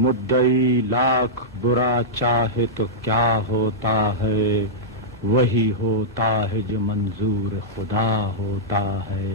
मुद्दई लाख बुरा चाहे तो क्या होता है, वही होता है जो मंजूर खुदा होता है।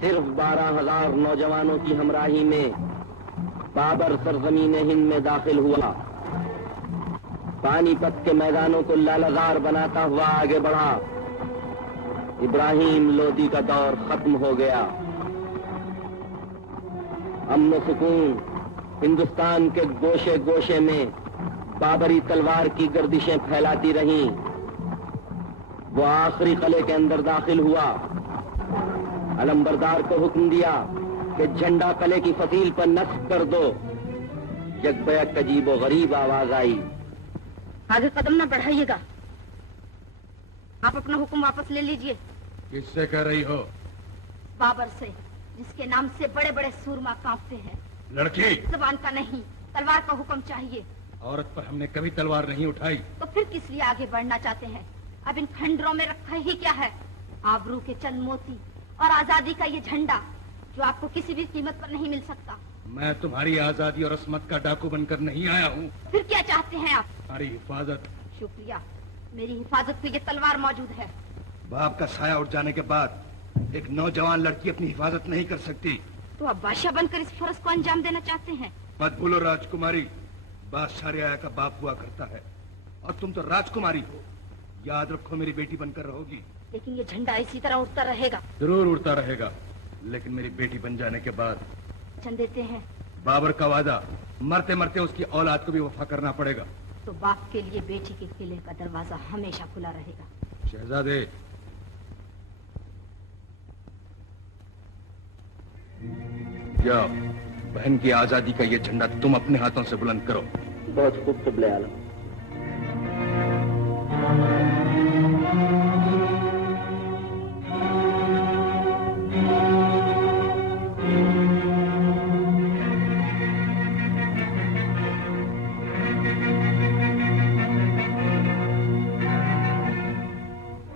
सिर्फ 12,000 नौजवानों की हमराही में बाबर सरजमीन हिंद में दाखिल हुआ। पानीपत के मैदानों को लालाजार बनाता हुआ आगे बढ़ा। इब्राहिम लोदी का दौर खत्म हो गया। अमन सुकून हिंदुस्तान के गोशे गोशे में बाबरी तलवार की गर्दिशें फैलाती रहीं। वो आखिरी किले के अंदर दाखिल हुआ। अलंबरदार को हुक्म दिया कि झंडा किले की फसील पर नस्ब कर दो। यकबयक अजीबो गरीब आवाज आई, आगे कदम न बढ़ाइएगा, आप अपना हुक्म वापस ले लीजिए। किससे कह रही हो? बाबर से, जिसके नाम से बड़े बड़े सूरमा कांपते हैं। लड़की, जबान का नहीं, तलवार का हुक्म चाहिए। औरत पर हमने कभी तलवार नहीं उठाई। तो फिर किस लिए आगे बढ़ना चाहते हैं? अब इन खंडरों में रखा ही क्या है? आबरू के चंद मोती और आजादी का ये झंडा जो आपको किसी भी कीमत पर नहीं मिल सकता। मैं तुम्हारी आजादी और अस्मत का डाकू बनकर नहीं आया हूँ। फिर क्या चाहते हैं आप? तुम्हारी हिफाजत। शुक्रिया, मेरी हिफाजत में ये तलवार मौजूद है। बाप का साया उठ जाने के बाद एक नौजवान लड़की अपनी हिफाजत नहीं कर सकती। तो आप बादशाह बनकर इस फर्ज को अंजाम देना चाहते हैं? मत बोलो राजकुमारी, बादशाह रियाया का बाप हुआ करता है और तुम तो राजकुमारी हो। याद रखो, मेरी बेटी बनकर रहोगी। लेकिन ये झंडा इसी तरह उड़ता रहेगा। जरूर उड़ता रहेगा, लेकिन मेरी बेटी बन जाने के बाद वचन देते हैं? बाबर का वादा, मरते मरते उसकी औलाद को भी वफा करना पड़ेगा। तो बाप के लिए बेटी के किले का दरवाजा हमेशा खुला रहेगा। शहजादे, जाओ, बहन की आजादी का ये झंडा तुम अपने हाथों से बुलंद करो। बहुत खूब क़िबले आलम।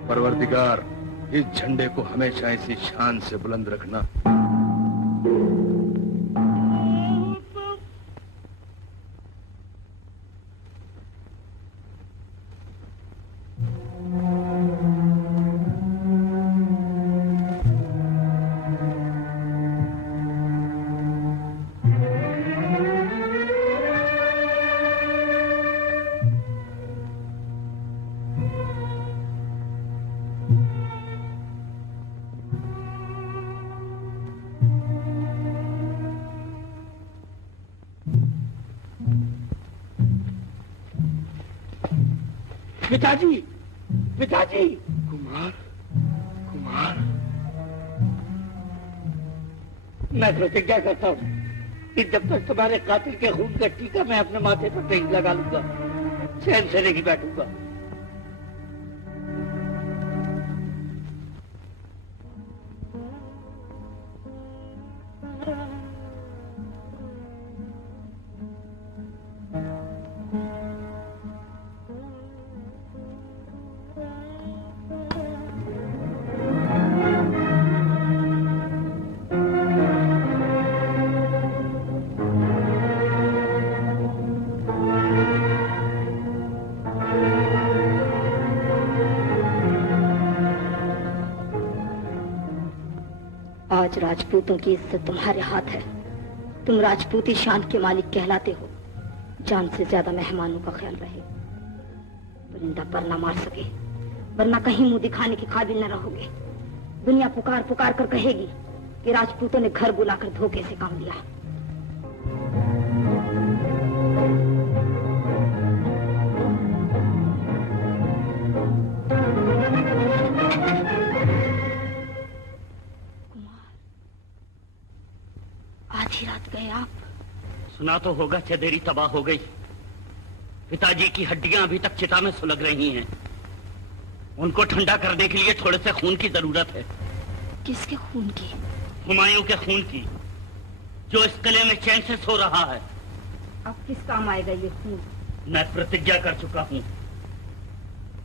परवरदिगार, इस झंडे को हमेशा इसी शान से बुलंद रखना। पिताजी, पिताजी। कुमार, कुमार। मैं प्रतिज्ञा करता हूँ कि जब तक तुम्हारे कातिल के खून का टीका मैं अपने माथे पर नहीं लगा लूंगा, चैन से नहीं बैठूंगा। आज राजपूतों की इज्जत तुम्हारे हाथ है। तुम राजपूती शान के मालिक कहलाते हो। जान से ज्यादा मेहमानों का ख्याल रहे। परिंदा पर न मार सके, वरना कहीं मुंह दिखाने के काबिल न रहोगे। दुनिया पुकार पुकार कर कहेगी कि राजपूतों ने घर बुलाकर धोखे से काम लिया। आधी रात गए आप? सुना तो होगा, चंदेरी तबाह हो गई। पिताजी की हड्डियां अभी तक चिता में सुलग रही हैं। उनको ठंडा करने के लिए थोड़े से खून की जरूरत है। किसके खून की? हुमायूं के खून की, जो इस किले में चैन से सो रहा है। अब किस काम आएगा ये खून? मैं प्रतिज्ञा कर चुका हूँ,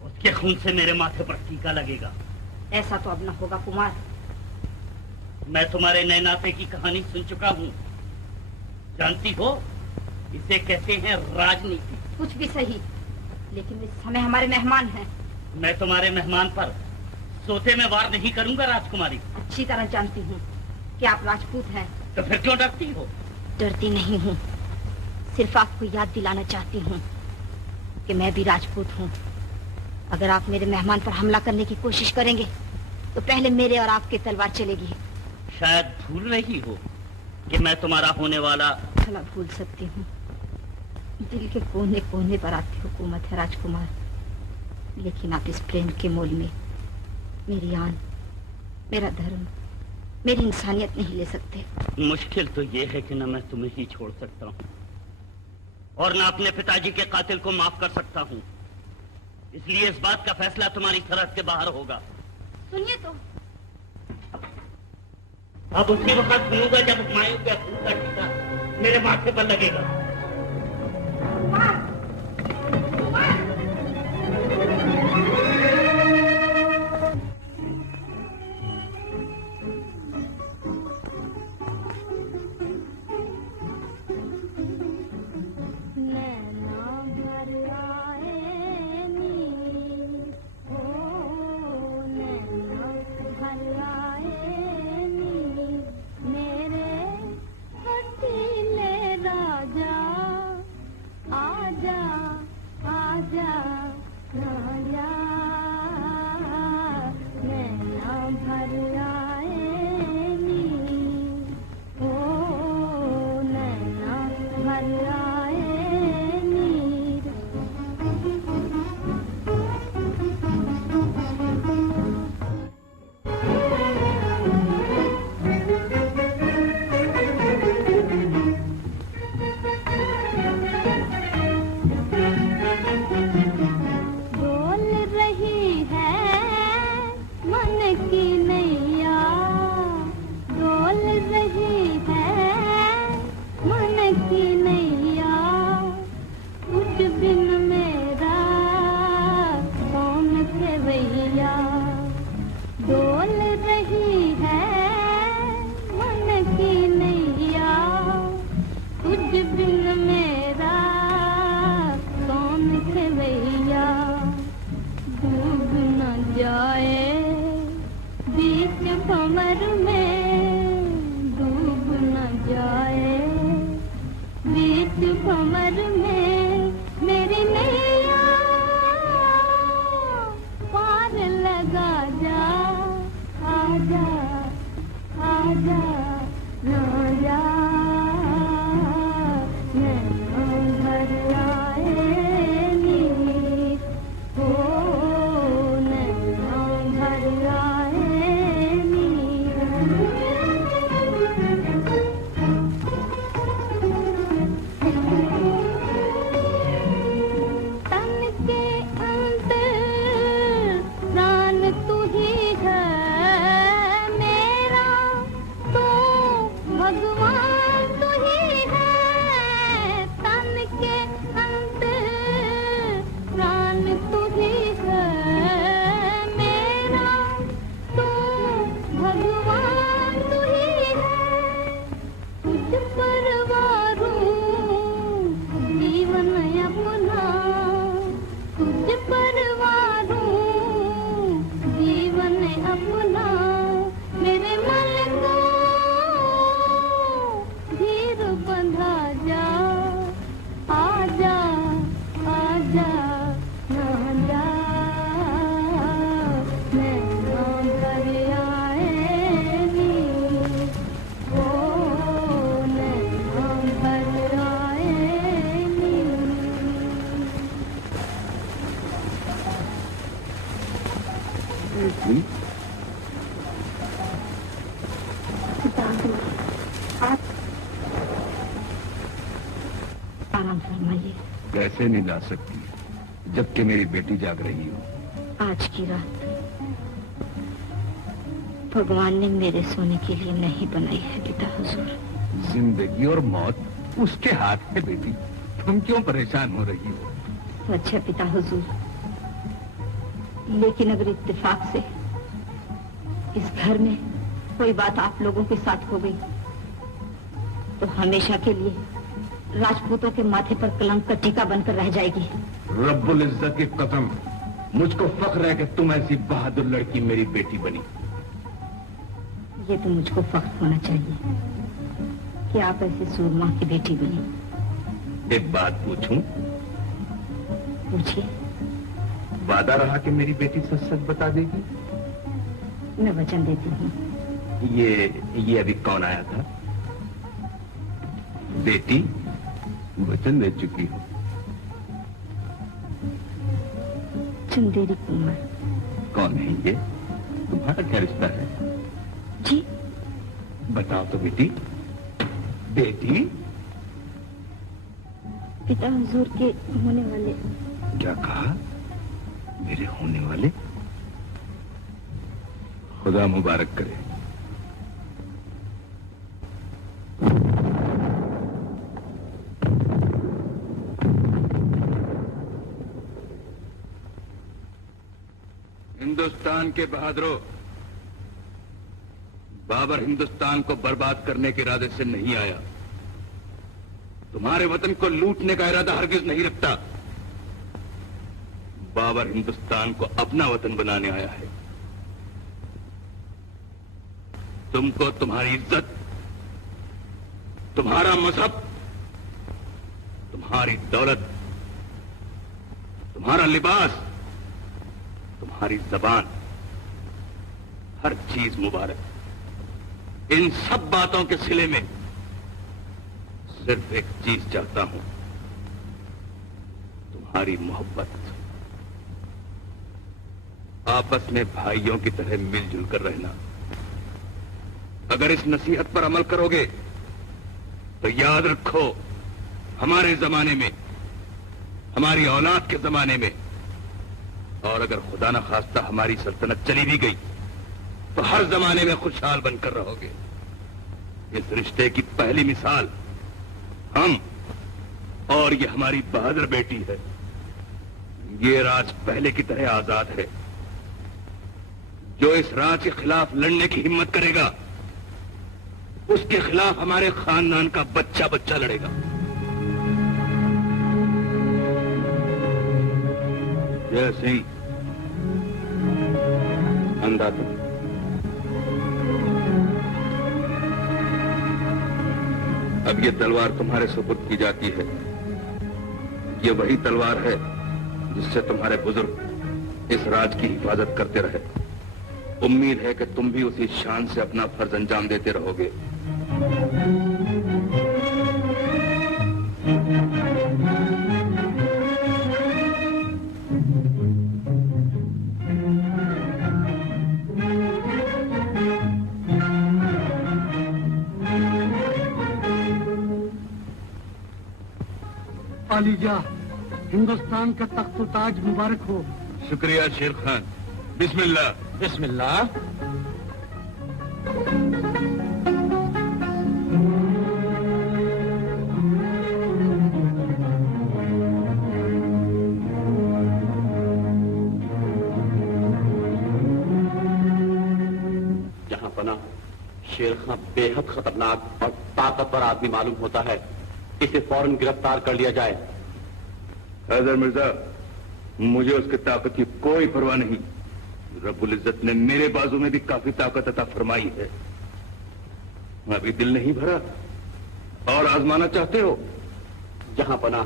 उसके खून से मेरे माथे पर टीका लगेगा। ऐसा तो अब न होगा कुमार। मैं तुम्हारे नए नाते की कहानी सुन चुका हूँ। जानती हो, इसे कहते हैं राजनीति। कुछ भी सही, लेकिन इस समय हमारे मेहमान हैं। मैं तुम्हारे मेहमान पर सोते में वार नहीं करूंगा राजकुमारी। अच्छी तरह जानती हूँ कि आप राजपूत हैं। तो फिर क्यों डरती हो? डरती नहीं हूँ, सिर्फ आपको याद दिलाना चाहती हूँ कि मैं भी राजपूत हूँ। अगर आप मेरे मेहमान पर हमला करने की कोशिश करेंगे तो पहले मेरे और आपके तलवार चलेगी। शायद भूल रही हो कि मैं तुम्हारा होने वाला। भला भूल सकती हूँ, दिल के कोने कोने पर आपकी हुकूमत है राजकुमार। लेकिन आप इस प्रेम के मोल में मेरी आन, मेरा धर्म, मेरी इंसानियत नहीं ले सकते। मुश्किल तो ये है कि न मैं तुम्हें ही छोड़ सकता हूँ और न अपने पिताजी के कातिल को माफ कर सकता हूँ। इसलिए इस बात का फैसला तुम्हारी सरहद के बाहर होगा। सुनिए तो। अब उसी वक्त सुनूंगा जब हुमायूं के खून का टीका मेरे माथे पर लगेगा। तो आप आराम फरमाइए। कैसे नहीं ला सकती जबकि मेरी बेटी जाग रही हो। आज की रात भगवान ने मेरे सोने के लिए नहीं बनाई है पिता हुजूर। जिंदगी और मौत उसके हाथ में बेटी, तुम क्यों परेशान हो रही हो? अच्छा पिता हुजूर, लेकिन अगर इत्तेफाक से इस घर में कोई बात आप लोगों के साथ हो गई तो हमेशा के लिए राजपूतों के माथे पर कलंक का टीका बनकर रह जाएगी। रब्बुल इज्जत की कसम, मुझको फख्र है कि तुम ऐसी बहादुर लड़की मेरी बेटी बनी। ये तो मुझको फख्र होना चाहिए कि आप ऐसे सूरमा की बेटी बनी। एक बात पूछूं? पूछिए। वादा रहा कि मेरी बेटी सच सच बता देगी? मैं वचन देती हूँ। ये अभी कौन आया था? बेटी, वचन दे चुकी हो। चंदेरी कुमार। कौन है ये? तुम्हारा क्या रिश्ता है? जी बताओ तो बेटी। बेटी, पिता हुजूर के होने वाले। क्या कहा? मेरे होने वाले? खुदा मुबारक करे। हिंदुस्तान के बहादुरों, बाबर हिंदुस्तान को बर्बाद करने के इरादे से नहीं आया। तुम्हारे वतन को लूटने का इरादा हरगिज नहीं रखता। बाबर हिंदुस्तान को अपना वतन बनाने आया है। तुमको तुम्हारी इज्जत, तुम्हारा मजहब, तुम्हारी दौलत, तुम्हारा लिबास, तुम्हारी जबान, हर चीज मुबारक। इन सब बातों के सिले में सिर्फ एक चीज चाहता हूं, तुम्हारी मोहब्बत। आपस में भाइयों की तरह मिलजुल कर रहना। अगर इस नसीहत पर अमल करोगे तो याद रखो, हमारे जमाने में, हमारी औलाद के जमाने में, और अगर खुदा न खास्ता हमारी सल्तनत चली भी गई तो हर जमाने में खुशहाल बनकर रहोगे। इस रिश्ते की पहली मिसाल हम, और ये हमारी बहादुर बेटी है। ये राज पहले की तरह आजाद है। जो इस राज के खिलाफ लड़ने की हिम्मत करेगा, उसके खिलाफ हमारे खानदान का बच्चा बच्चा लड़ेगा। जैसे ही अंधा था। अब ये तलवार तुम्हारे सुपुर्द की जाती है। ये वही तलवार है जिससे तुम्हारे बुजुर्ग इस राज की हिफाजत करते रहे। उम्मीद है कि तुम भी उसी शान से अपना फर्ज अंजाम देते रहोगे। आलिजा, हिंदुस्तान का तख्त ताज मुबारक हो। शुक्रिया शेर खान। बिस्मिल्लाह। बिस्मिल्लाह। जहां पना शेर खान बेहद खतरनाक और ताकतवर आदमी मालूम होता है, इसे फौरन गिरफ्तार कर लिया जाए। हैदर मिर्जा, मुझे उसकी ताकत की कोई परवाह नहीं। रब्बुल इज्जत ने मेरे बाजू में भी काफी ताकत अता फरमाई है। अभी दिल नहीं भरा और आजमाना चाहते हो? जहां पना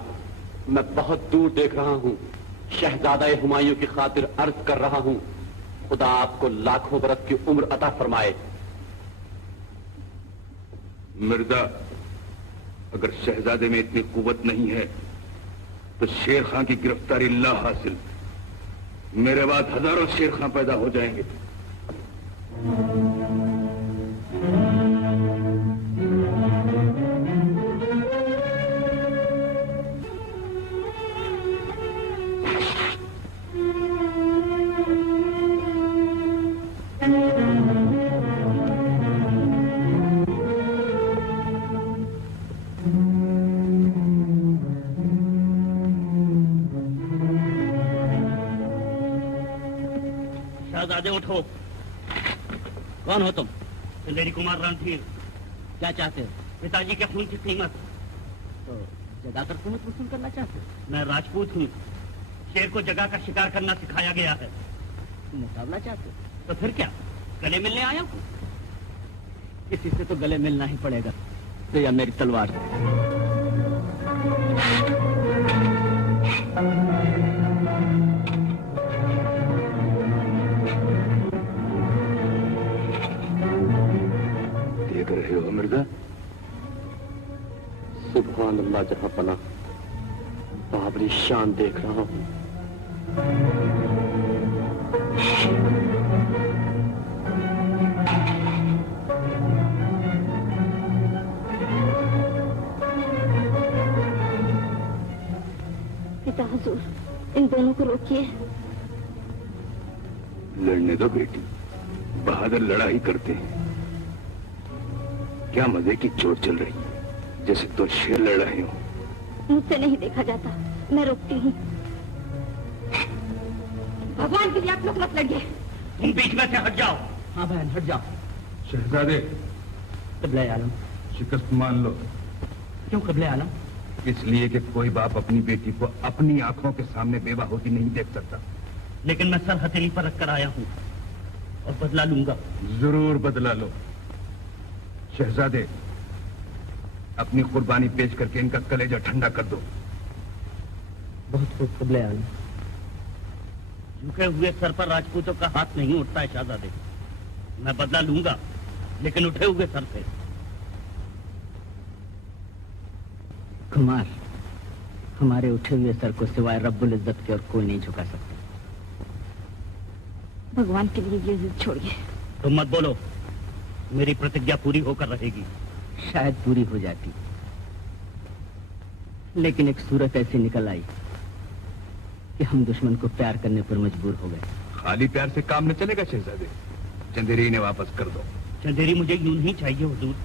मैं बहुत दूर देख रहा हूं। शहजादा हुमायूं की खातिर अर्ज कर रहा हूं, खुदा आपको लाखों बरस की उम्र अता फरमाए। मिर्जा, अगर शहजादे में इतनी कुव्वत नहीं है तो शेर खान की गिरफ्तारी ला हासिल। मेरे बाद हजारों शेर खां पैदा हो जाएंगे। शहजादे उठो। कौन हो तुम? चंदेरी कुमार रणधीर। क्या चाहते हो? पिताजी के खून की कीमत। तो जगाकर कीमत वसूल करना चाहते हो? मैं राजपूत हूँ, शेर को जगा का शिकार करना सिखाया गया है। तुम मुकाबला चाहते हो? तो फिर क्या, गले मिलने आया हूँ? किसी से तो गले मिलना ही पड़ेगा, तो या मेरी तलवार से। देख रहे हो मिर्जा? सुभान अल्लाह जहां पना, बाबरी शान देख रहा हूं। पिता हुजूर, इन दोनों को रोकिए। लड़ने दो बेटी, बहादुर लड़ाई करते हैं। क्या मजे की चोट चल रही है, जैसे दो शेर लड़ रहे हो। मुझसे नहीं देखा जाता, मैं रोकती हूँ। भगवान के लिए आप लोग मत लड़िए। तुम बीच में से हट जाओ। हाँ बहन, हट जाओ। शहजादे, क़िबला आलम। शिकस्त मान लो। क्यों क़िबला आलम? इसलिए कि कोई बाप अपनी बेटी को अपनी आंखों के सामने बेवा होती नहीं देख सकता। लेकिन मैं सर हथेली पर रख कर आया हूँ और बदला लूंगा। जरूर बदला लो। शहजादे, अपनी कुर्बानी पेश करके इनका कलेजा ठंडा कर दो। बहुत खूब क़िबला आलम। झुके हुए सर पर राजपूतों का हाथ नहीं उठता है शहजादे। मैं बदला लूंगा, लेकिन उठे हुए सर से। कुमार, हमारे उठे हुए सर को सिवाय रब्बुल इज्जत के और कोई नहीं झुका सकता। भगवान के लिए ये जिद छोड़िए। तुम मत बोलो, मेरी प्रतिज्ञा पूरी होकर रहेगी। शायद पूरी हो जाती, लेकिन एक सूरत ऐसी निकल आई कि हम दुश्मन को प्यार करने पर मजबूर हो गए। खाली प्यार से काम न चलेगा शहजादे। चंदेरी ने वापस कर दो। चंदेरी मुझे यूं नहीं चाहिए हुजूर,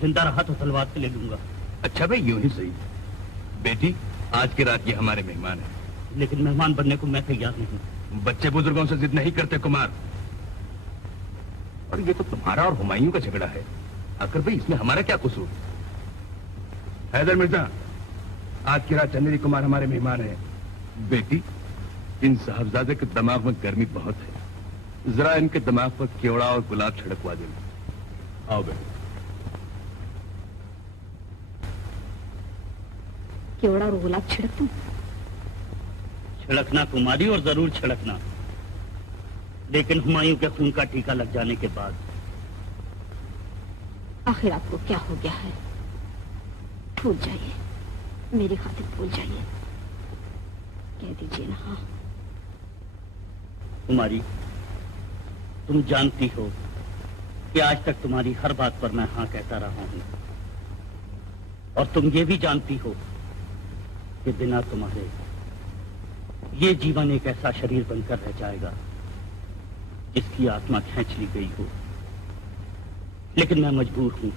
जिंदा रहा तो तलवार से ले लूंगा। अच्छा भाई, यूं ही सही। बेटी, आज की रात ये हमारे मेहमान हैं। लेकिन मेहमान बनने को मैं तैयार नहीं। बच्चे बुजुर्गों से जिद नहीं करते कुमार। और ये तो तुम्हारा और हुमायूं का झगड़ा है। आखिर भाई इसमें हमारा क्या कसूर? हैदर मिर्जा, आज की रात चंदेरी कुमार हमारे मेहमान हैं। बेटी, इन साहबजादे के दिमाग में गर्मी बहुत है, जरा इनके दिमाग पर केवड़ा और गुलाब छिड़कवा देना। आओ बेटी। केवड़ा और गुलाब छिड़क दूं? छिड़कना कुमारी, और जरूर छिड़कना, लेकिन हुमायूं के खून का टीका लग जाने के बाद। आखिर आपको क्या हो गया है? भूल जाइए, मेरी खातिर भूल जाइए। कह दीजिए ना हाँ। कुमारी, तुम जानती हो कि आज तक तुम्हारी हर बात पर मैं हाँ कहता रहा हूं, और तुम ये भी जानती हो कि बिना तुम्हारे ये जीवन एक ऐसा शरीर बनकर रह जाएगा जिसकी आत्मा खींच ली गई हो। लेकिन मैं मजबूर हूं,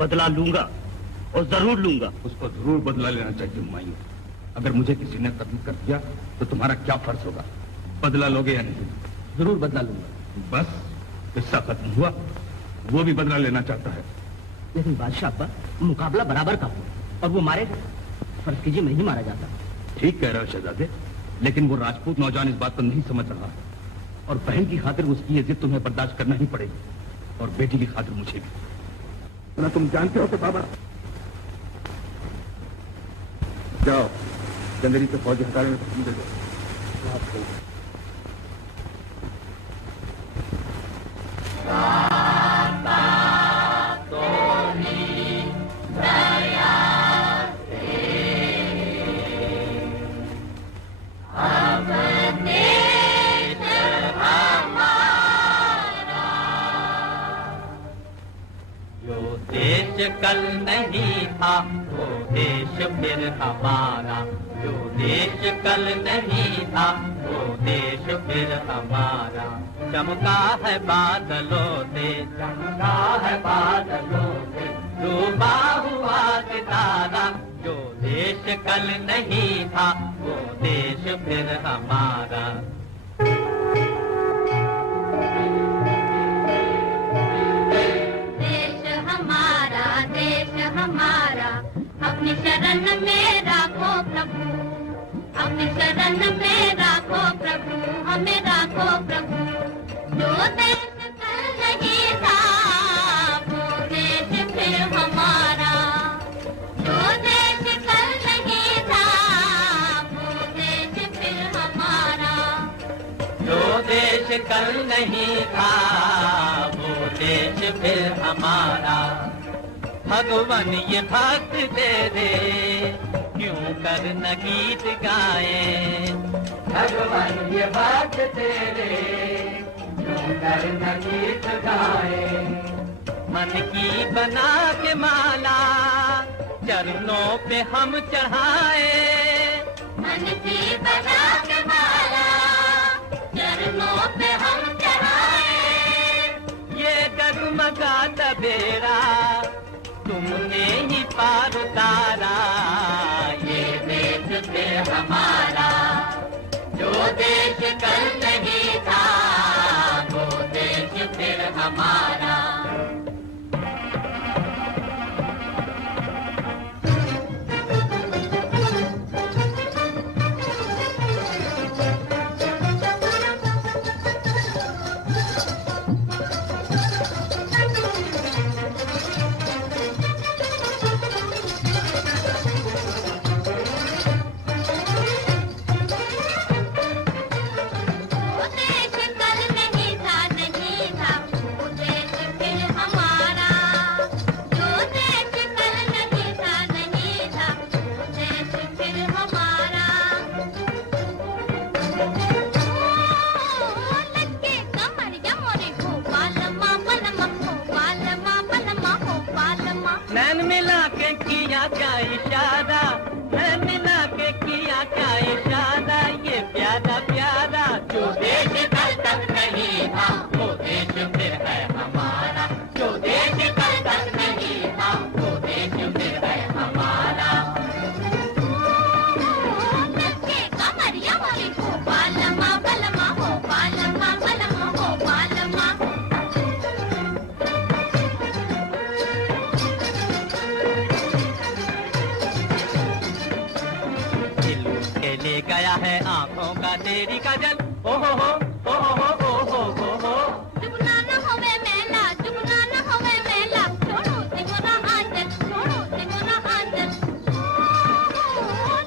बदला लूंगा और जरूर लूंगा। उसको जरूर बदला लेना चाहिए हुमायूं। अगर मुझे किसी ने कत्ल कर दिया तो तुम्हारा क्या फर्ज होगा? बदला लोगे या नहीं? जरूर बदला लूंगा। बस, किस्सा खत्म हुआ। वो भी बदला लेना चाहता है। लेकिन बादशाह पर मुकाबला बराबर का हो, और वो मारे, फर्ज कीजिए मैं ही मारा जाता। ठीक कह रहे हो शहजादे, लेकिन वो राजपूत नौजवान इस बात को नहीं समझ रहा, और बहन की खातिर उसकी ये जिद तुम्हें बर्दाश्त करना ही पड़ेगी, और बेटी की खातिर मुझे भी। ना तुम जानते हो कि बाबा। जाओ, चंदेरी से फौज हटाने में हुक्म दे दो। अपने कल नहीं था वो देश फिर हमारा, जो देश कल नहीं था वो देश फिर हमारा। चमका है बादलों से, चमका है बादलों से, डूबा हुआ सितारा। जो देश कल नहीं था वो देश फिर हमारा। देश हमारा, अपनी शरण में राखो प्रभु, अपनी शरण में राखो प्रभु, हमें राखो प्रभु। जो देश कल नहीं था वो देश फिर हमारा, जो देश कल नहीं था वो देश फिर हमारा। जो देश कल नहीं था वो देश फिर हमारा। भगवान ये भक्त तेरे क्यों कर न गीत गाए, भगवान ये भक्त तेरे क्यों कर न गीत गाए। मन की बना के माला चरणों पे हम चढ़ाए, मन की बना के माला चरणों पे हम चढ़ाए। ये डगमगा तबेरा तुमने ही पार उतारा। ये देश फिर हमारा, जो देश कल नहीं था वो देश फिर हमारा। नैन मिला के किया क्या इशारा, नैन मिला के किया क्या इशारा। ये प्यारा प्यारा जो देश कल तक नहीं था वो देश फिर है हमारा, जो देश कल तक नहीं था वो देश फिर है हमारा। कमरिया मोरी हो बालमा बलमा हो बालमा बलमा हो बालमा। ले गया है आंखों का तेरी काजल, ओ हो ओ हो। जुगना न होवे मेला, जुगना न होवे मेला, छोड़ो सिंगोरा आंचल, छोड़ो सिंगोरा आंचल।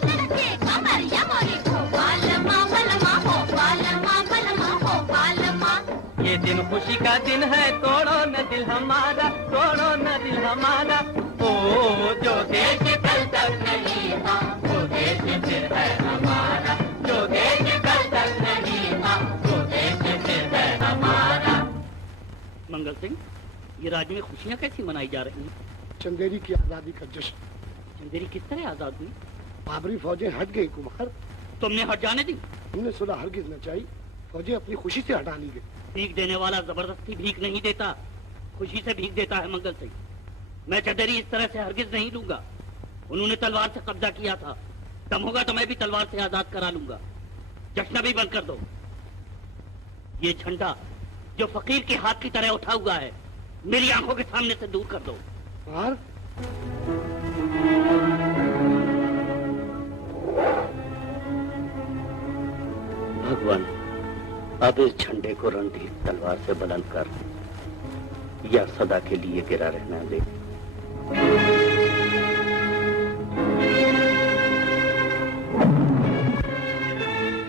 लड़के कमरिया मोरी हो बालमा बलमा हो बालमा बलमा हो बालमा। ये दिन खुशी का दिन है, तोड़ो न दिल हमारा, तोड़ो न दिल हमारा। ओ जो देश कल तक नहीं था वो देश फिर है हमारा, जो देश कल तक नहीं था वो देश फिर है हमारा। मंगल सिंह, ये राज्य में खुशियाँ कैसी मनाई जा रही हैं? चंदेरी की आजादी का जश्न। चंदेरी किस तरह आजाद हुई? बाबरी फौजें हट गई कुमार। तुमने हट जाने दी? हमने सुलह हरगिज न चाहिए, फौजें अपनी खुशी से हटा ली गई। भीख देने वाला जबरदस्ती भीख नहीं देता, खुशी से भीख देता है। मंगल सिंह, मैं चंदेरी इस तरह से हरगिज नहीं लूंगा। उन्होंने तलवार से कब्जा किया था, दम होगा तो मैं भी तलवार से आजाद करा लूंगा। जश्न भी बंद कर दो। ये झंडा जो फकीर के हाथ की तरह उठा हुआ है, मेरी आंखों के सामने से दूर कर दो। और भगवान, अब इस झंडे को रणधीर तलवार से बुलंद कर या सदा के लिए गिरा रहना दे।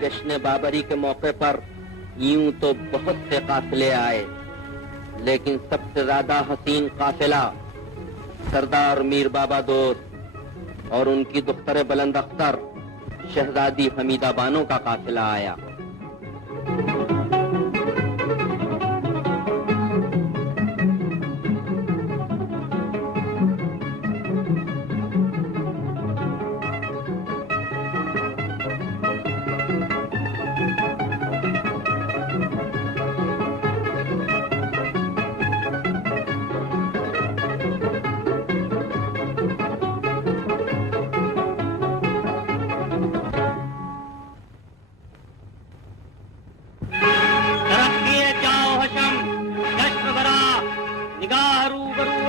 जश्न बाबरी के मौके पर यूं तो बहुत से काफिले आए, लेकिन सबसे ज्यादा हसीन काफिला सरदार मीर बाबा दोस्त और उनकी दुख्तर बुलंद अख्तर शहजादी हमीदा बानो का काफिला आया।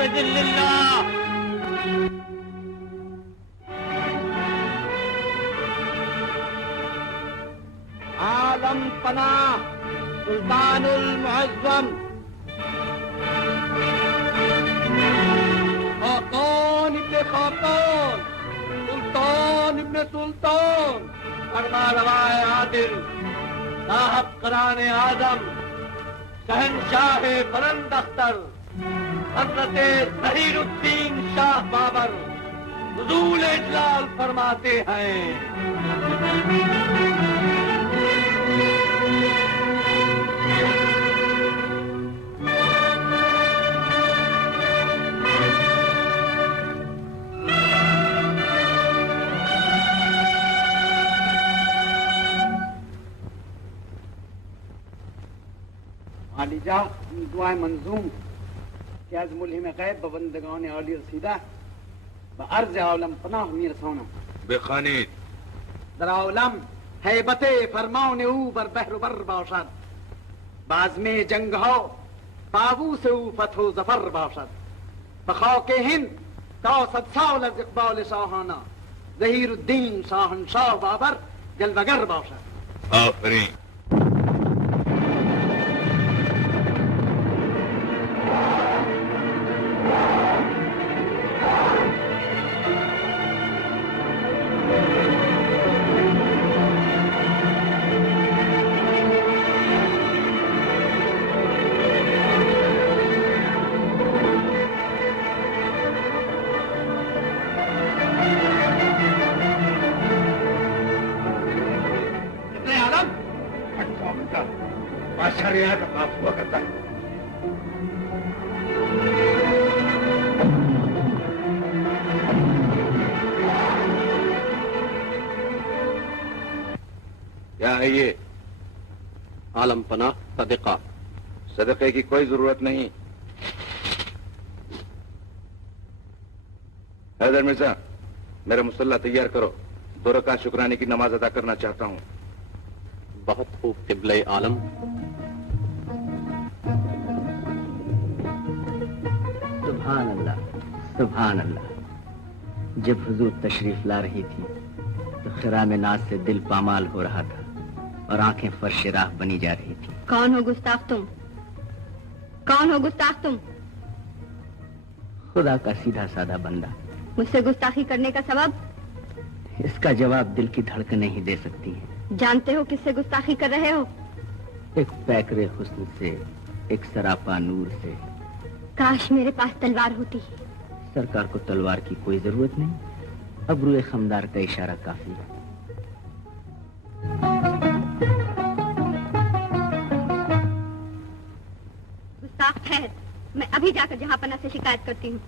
बिज़िल्लाह। आलम पनाह सुल्तानुल मुअज़्ज़म खाकान इब्न खाकान सुल्तान इब्न सुल्तान फरमा रवाए आदिल साहब कराने आदम शहनशाह बुलंद अख्तर हज़रत ज़हीरुद्दीन शाह बाबर हुज़ूर इजलाल फरमाते हैं। आलिजा दुआ मंजूम कि आज मुल्हिम गैब बबंदगान आली रसीदा बअर्ज़ आलम पनाह मीर सोना बेखानीद दर आलम हैबते फरमान ऊ बर बहर बर बाशद बाज में जंग हो बाबू से ऊ फतो जफर बाशद बखाके हिंद ता सद साल अज इक़बाल शाहाना ज़हीरुद्दीन शाहनशाह बाबर जलवगर बाशद। आफरीन। क्या है ये? आलम पनाह सदका। सदक़े की कोई जरूरत नहीं। हैदर मिर्जा, मेरा मुसल्ला तैयार करो, 2 रकात शुक्राने की नमाज अदा करना चाहता हूँ। बहुत खूब क़िबले आलम। सुभान अल्लाह, सुभान अल्लाह। जब हुजूर तशरीफ ला रही थी तो खिराम नाज से दिल पामाल हो रहा था और आंखें फर्श राह बनी जा रही थी। कौन हो गुस्ताख तुम? कौन हो गुस्ताख तुम? खुदा का सीधा साधा बंदा। मुझसे गुस्ताखी करने का सबब? इसका जवाब दिल की धड़कनें ही दे सकती हैं। जानते हो किससे गुस्ताखी कर रहे हो? एक पैकरे हुस्न से, एक सरापा नूर से। काश मेरे पास तलवार होती। सरकार को तलवार की कोई जरूरत नहीं, अबरूए खमदार का इशारा काफी है। गुस्ताख ठहर, मैं अभी जाकर जहांपना से शिकायत करती हूँ।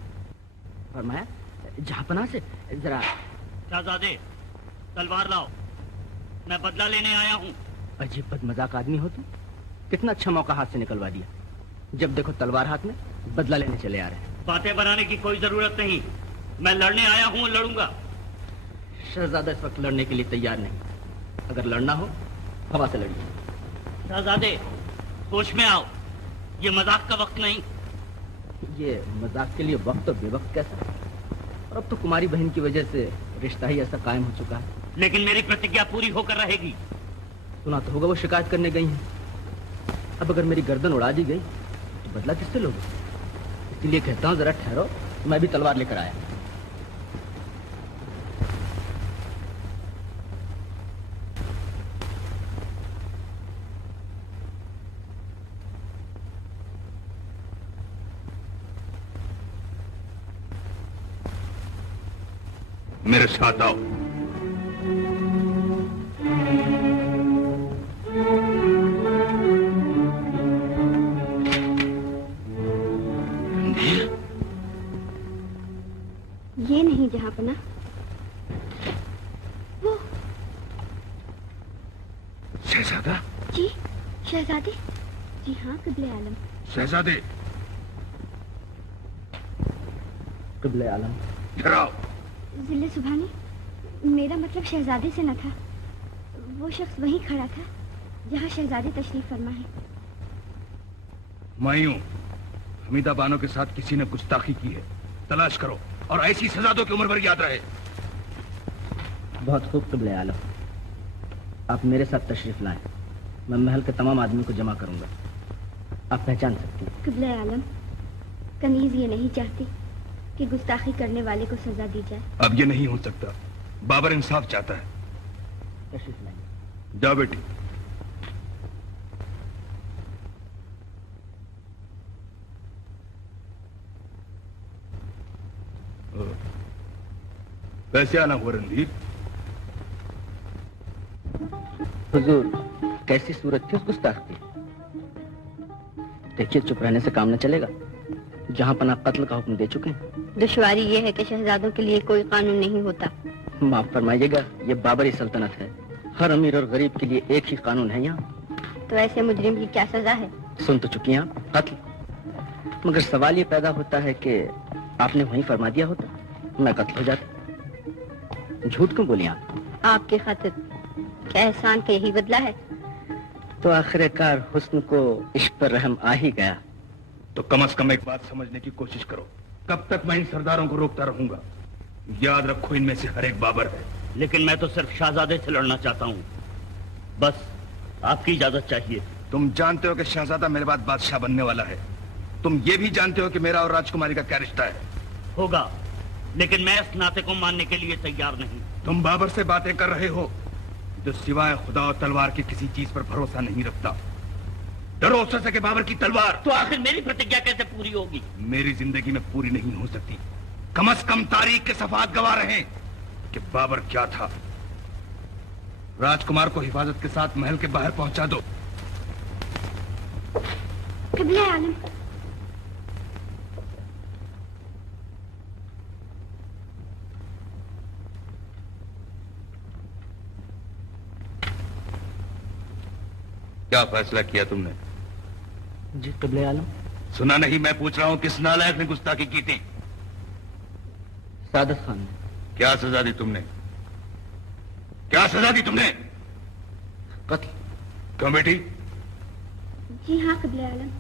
फरमाया जहांपना से? जरा शहजादे तलवार लाओ, मैं बदला लेने आया हूँ। अजीब बदमजाक आदमी हो तुम। कितना अच्छा मौका हाथ से निकलवा दिया। जब देखो तलवार हाथ में, बदला लेने चले आ रहे हैं। बातें बनाने की कोई जरूरत नहीं, मैं लड़ने आया हूँ, लड़ूंगा। शहजादा इस वक्त लड़ने के लिए तैयार नहीं। अगर लड़ना हो हवा से लड़िए। शहजादे होश में आओ, ये मजाक का वक्त नहीं। ये मजाक के लिए वक्त तो बेवक्त कैसा? और अब तो कुमारी बहन की वजह से रिश्ता ही ऐसा कायम हो चुका है। लेकिन मेरी प्रतिज्ञा पूरी होकर रहेगी। सुना तो होगा वो शिकायत करने गई हैं। अब अगर मेरी गर्दन उड़ा दी गई तो बदला किससे लोगे? इसलिए कहता हूँ जरा ठहरो, मैं भी तलवार लेकर आया। मेरे साथ आओ। ये नहीं जहांपना, वो शहजादा। जी शहजादे। जी हाँ क़िबले आलम। शहजादे क़िबले आलम। इधर आओ। जिले सुभानी, मेरा मतलब शहजादे से न था। वो शख्स वहीं खड़ा था जहाँ शहजादे तशरीफ फरमा है। मायूं, हमीदा बानो के साथ किसी ने गुस्ताखी की है, तलाश करो और ऐसी सजा दो कि उम्र भर याद रहे। बहुत खूब क़िबले आलम, आप मेरे साथ तशरीफ लाएं। मैं महल के तमाम आदमी को जमा करूंगा। आप पहचान सकती हैं। क़िबले आलम, कनीज ये नहीं चाहती कि गुस्ताखी करने वाले को सजा दी जाए। अब ये नहीं हो सकता। बाबर इंसाफ चाहता है। तशरीफ लाएं। जाओ बेटी। वैसे आना हुआ रणधीर। हुजूर, कैसी सूरत थी उस गुस्ताख की। देखिए, चुप रहने से काम न चलेगा। जहां पना कत्ल का हुक्म दे चुके हैं। दुश्वारी ये है कि शहजादों के लिए कोई कानून नहीं होता। माफ फरमाइएगा, ये बाबरी सल्तनत है। हर अमीर और गरीब के लिए एक ही कानून है यहाँ। तो ऐसे मुजरिम की क्या सजा है? सुन तो चुकी हैं आप, कत्ल। मगर सवाल ये पैदा होता है कि आपने वहीं फरमा दिया होता, मैं कत्ल हो जाता। झूठ क्यों बोली आप? आपके खातिर क्या एहसान का यही बदला है? तो आखिरकार हुस्न को इश्क पर रहम आ ही गया। तो कम से कम एक बात समझने की कोशिश करो। कब तक मैं इन सरदारों को रोकता रहूंगा? याद रखो, इनमें से हर एक बाबर है। लेकिन मैं तो सिर्फ शहजादे से लड़ना चाहता हूँ। बस आपकी इजाजत चाहिए। तुम जानते हो कि शहजादा मेरे बाद बादशाह बनने वाला है। तुम ये भी जानते हो कि मेरा और राजकुमारी का क्या रिश्ता है। होगा, लेकिन मैं इस नाते को मानने के लिए तैयार नहीं। तुम बाबर से बातें कर रहे हो जो सिवाय खुदा और तलवार की किसी चीज पर भरोसा नहीं रखता। डरो उससे कि बाबर की तलवार। तो आखिर मेरी प्रतिज्ञा कैसे पूरी होगी? मेरी जिंदगी में पूरी नहीं हो सकती। कम से कम तारीख के सफात गवाह रहे कि बाबर क्या था। राजकुमार को हिफाजत के साथ महल के बाहर पहुंचा दो। क़िबले आलम, क्या फैसला किया तुमने? जी क़िबले आलम। सुना नहीं? मैं पूछ रहा हूँ, किस नालायक ने गुस्ताखी की थी? सादत खान ने। क्या सजा दी तुमने? क्या सजा दी तुमने? कत्ल। क्यों बेटी? जी हाँ क़िबले आलम।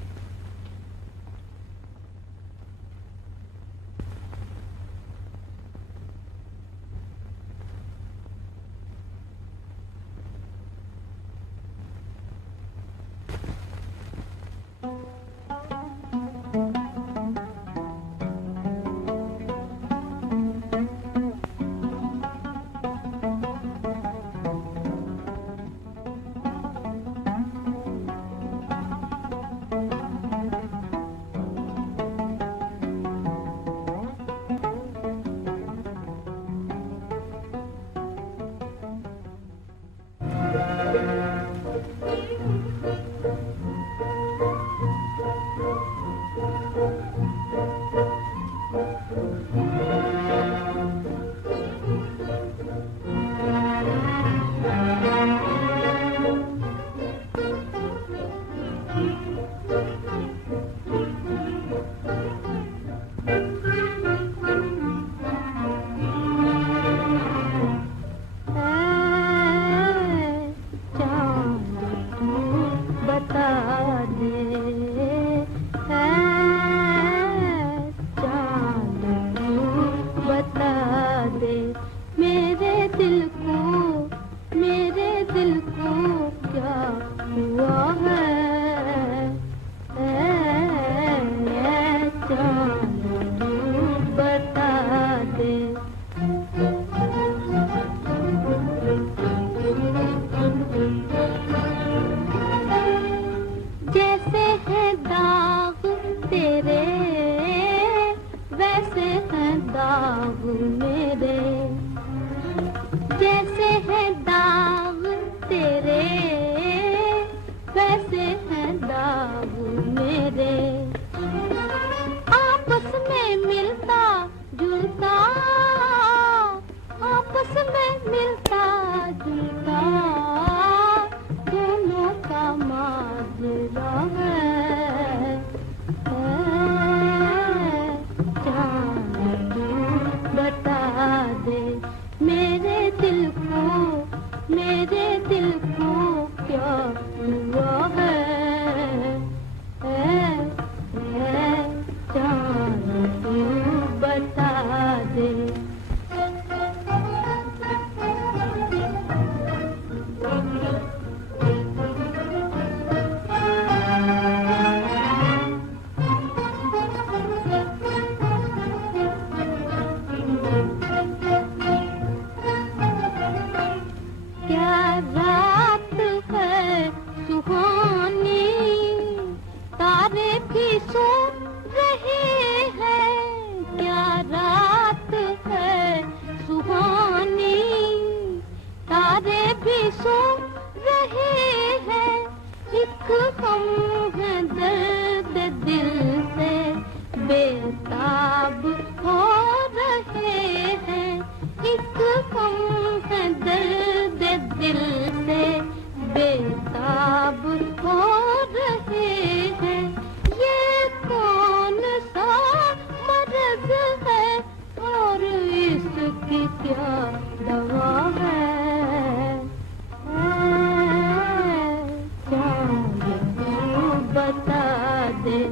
दे।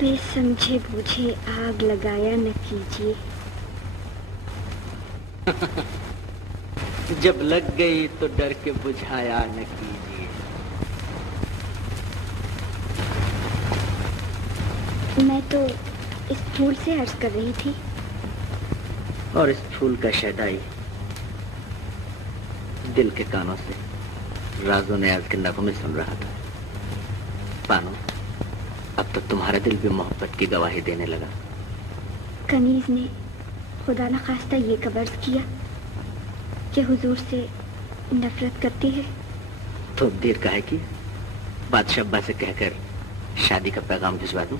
बेसमझे बूझे आग लगाया न कीजिए। जब लग गई तो डर के बुझाया न कीजिए। मैं तो इस फूल से अर्ज कर रही थी। और इस फूल का शहदाई दिल के कानों से राजों ने आज के नगमे सुन रहा था। पानो, अब तो तुम्हारा दिल भी मोहब्बत की गवाही देने लगा। कनीज ने खुदा न खास्ता ये कबर्ज किया कि हुजूर से नफरत करती है। तो देर काहे की? बादशाह अब्बा से कहकर शादी का पैगाम भिजवा दूं।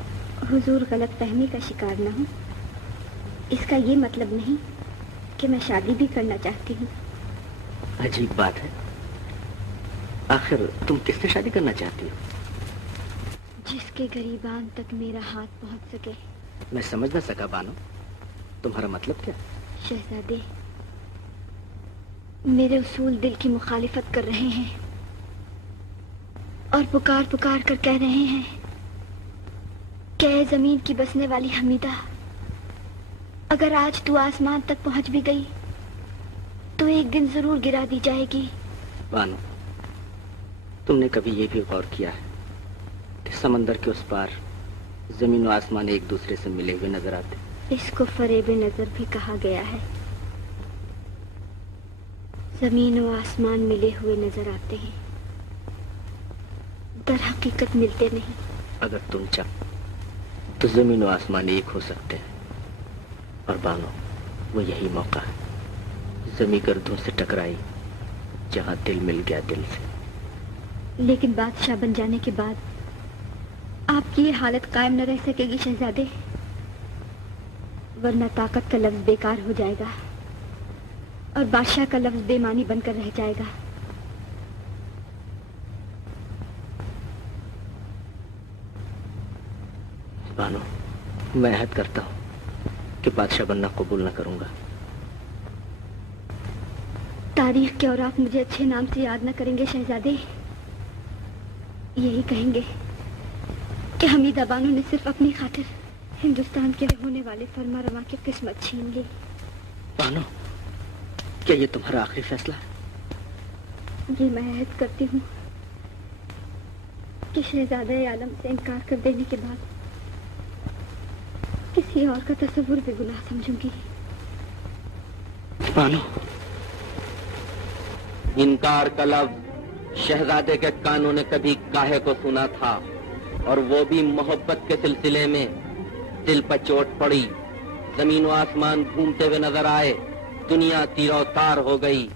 हुजूर गलत फहमी का शिकार न हो। इसका ये मतलब नहीं कि मैं शादी भी करना चाहती हूँ। अजीब बात है। आखिर तुम किससे शादी करना चाहती हो? जिसके गरीबान तक मेरा हाथ पहुंच सके। मैं समझ न सका बानो, तुम्हारा मतलब क्या? शहजादे, मेरे उसूल दिल की मुखालिफत कर रहे हैं और पुकार पुकार कर कह रहे हैं कि ऐ जमीन की बसने वाली हमीदा, अगर आज तू आसमान तक पहुंच भी गई तो एक दिन जरूर गिरा दी जाएगी। बानो, तुमने कभी ये भी गौर किया है कि समंदर के उस पार जमीन और आसमान एक दूसरे से मिले हुए नजर आते? इसको फरेबे नजर भी कहा गया है। जमीन और आसमान मिले हुए नजर आते हैं, दर हकीकत मिलते नहीं। अगर तुम चाहो तो जमीन और आसमान एक हो सकते हैं। और बानो, वो यही मौका है। जमीन गर्दों से टकराई जहां दिल मिल गया दिल से। लेकिन बादशाह बन जाने के बाद आपकी ये हालत कायम न रह सकेगी शहजादे, वरना ताकत का लफ्ज बेकार हो जाएगा और बादशाह का लफ्ज बेमानी बनकर रह जाएगा। बानो, मैं अहद करता हूं कि बादशाह बनना कबूल न करूंगा। तारीख के और आप मुझे अच्छे नाम से याद न करेंगे शहजादे। यही कहेंगे कि हमीदा बानो ने सिर्फ अपनी खातिर हिंदुस्तान के होने वाले फरमा रवा की किस्मत छीन ली। बानो, क्या ये तुम्हारा आखिरी फैसला है? ये मैं अहद करती हूँ कि शहजादे आलम से इनकार कर देने के बाद किसी और का तस्वुर भी गुनाह समझूंगी। बानो, इनकार का लफ्ज शहजादे के कानों ने कभी काहे को सुना था, और वो भी मोहब्बत के सिलसिले में। दिल पर चोट पड़ी, जमीन व आसमान घूमते हुए नजर आए, दुनिया तीरों तार हो गई।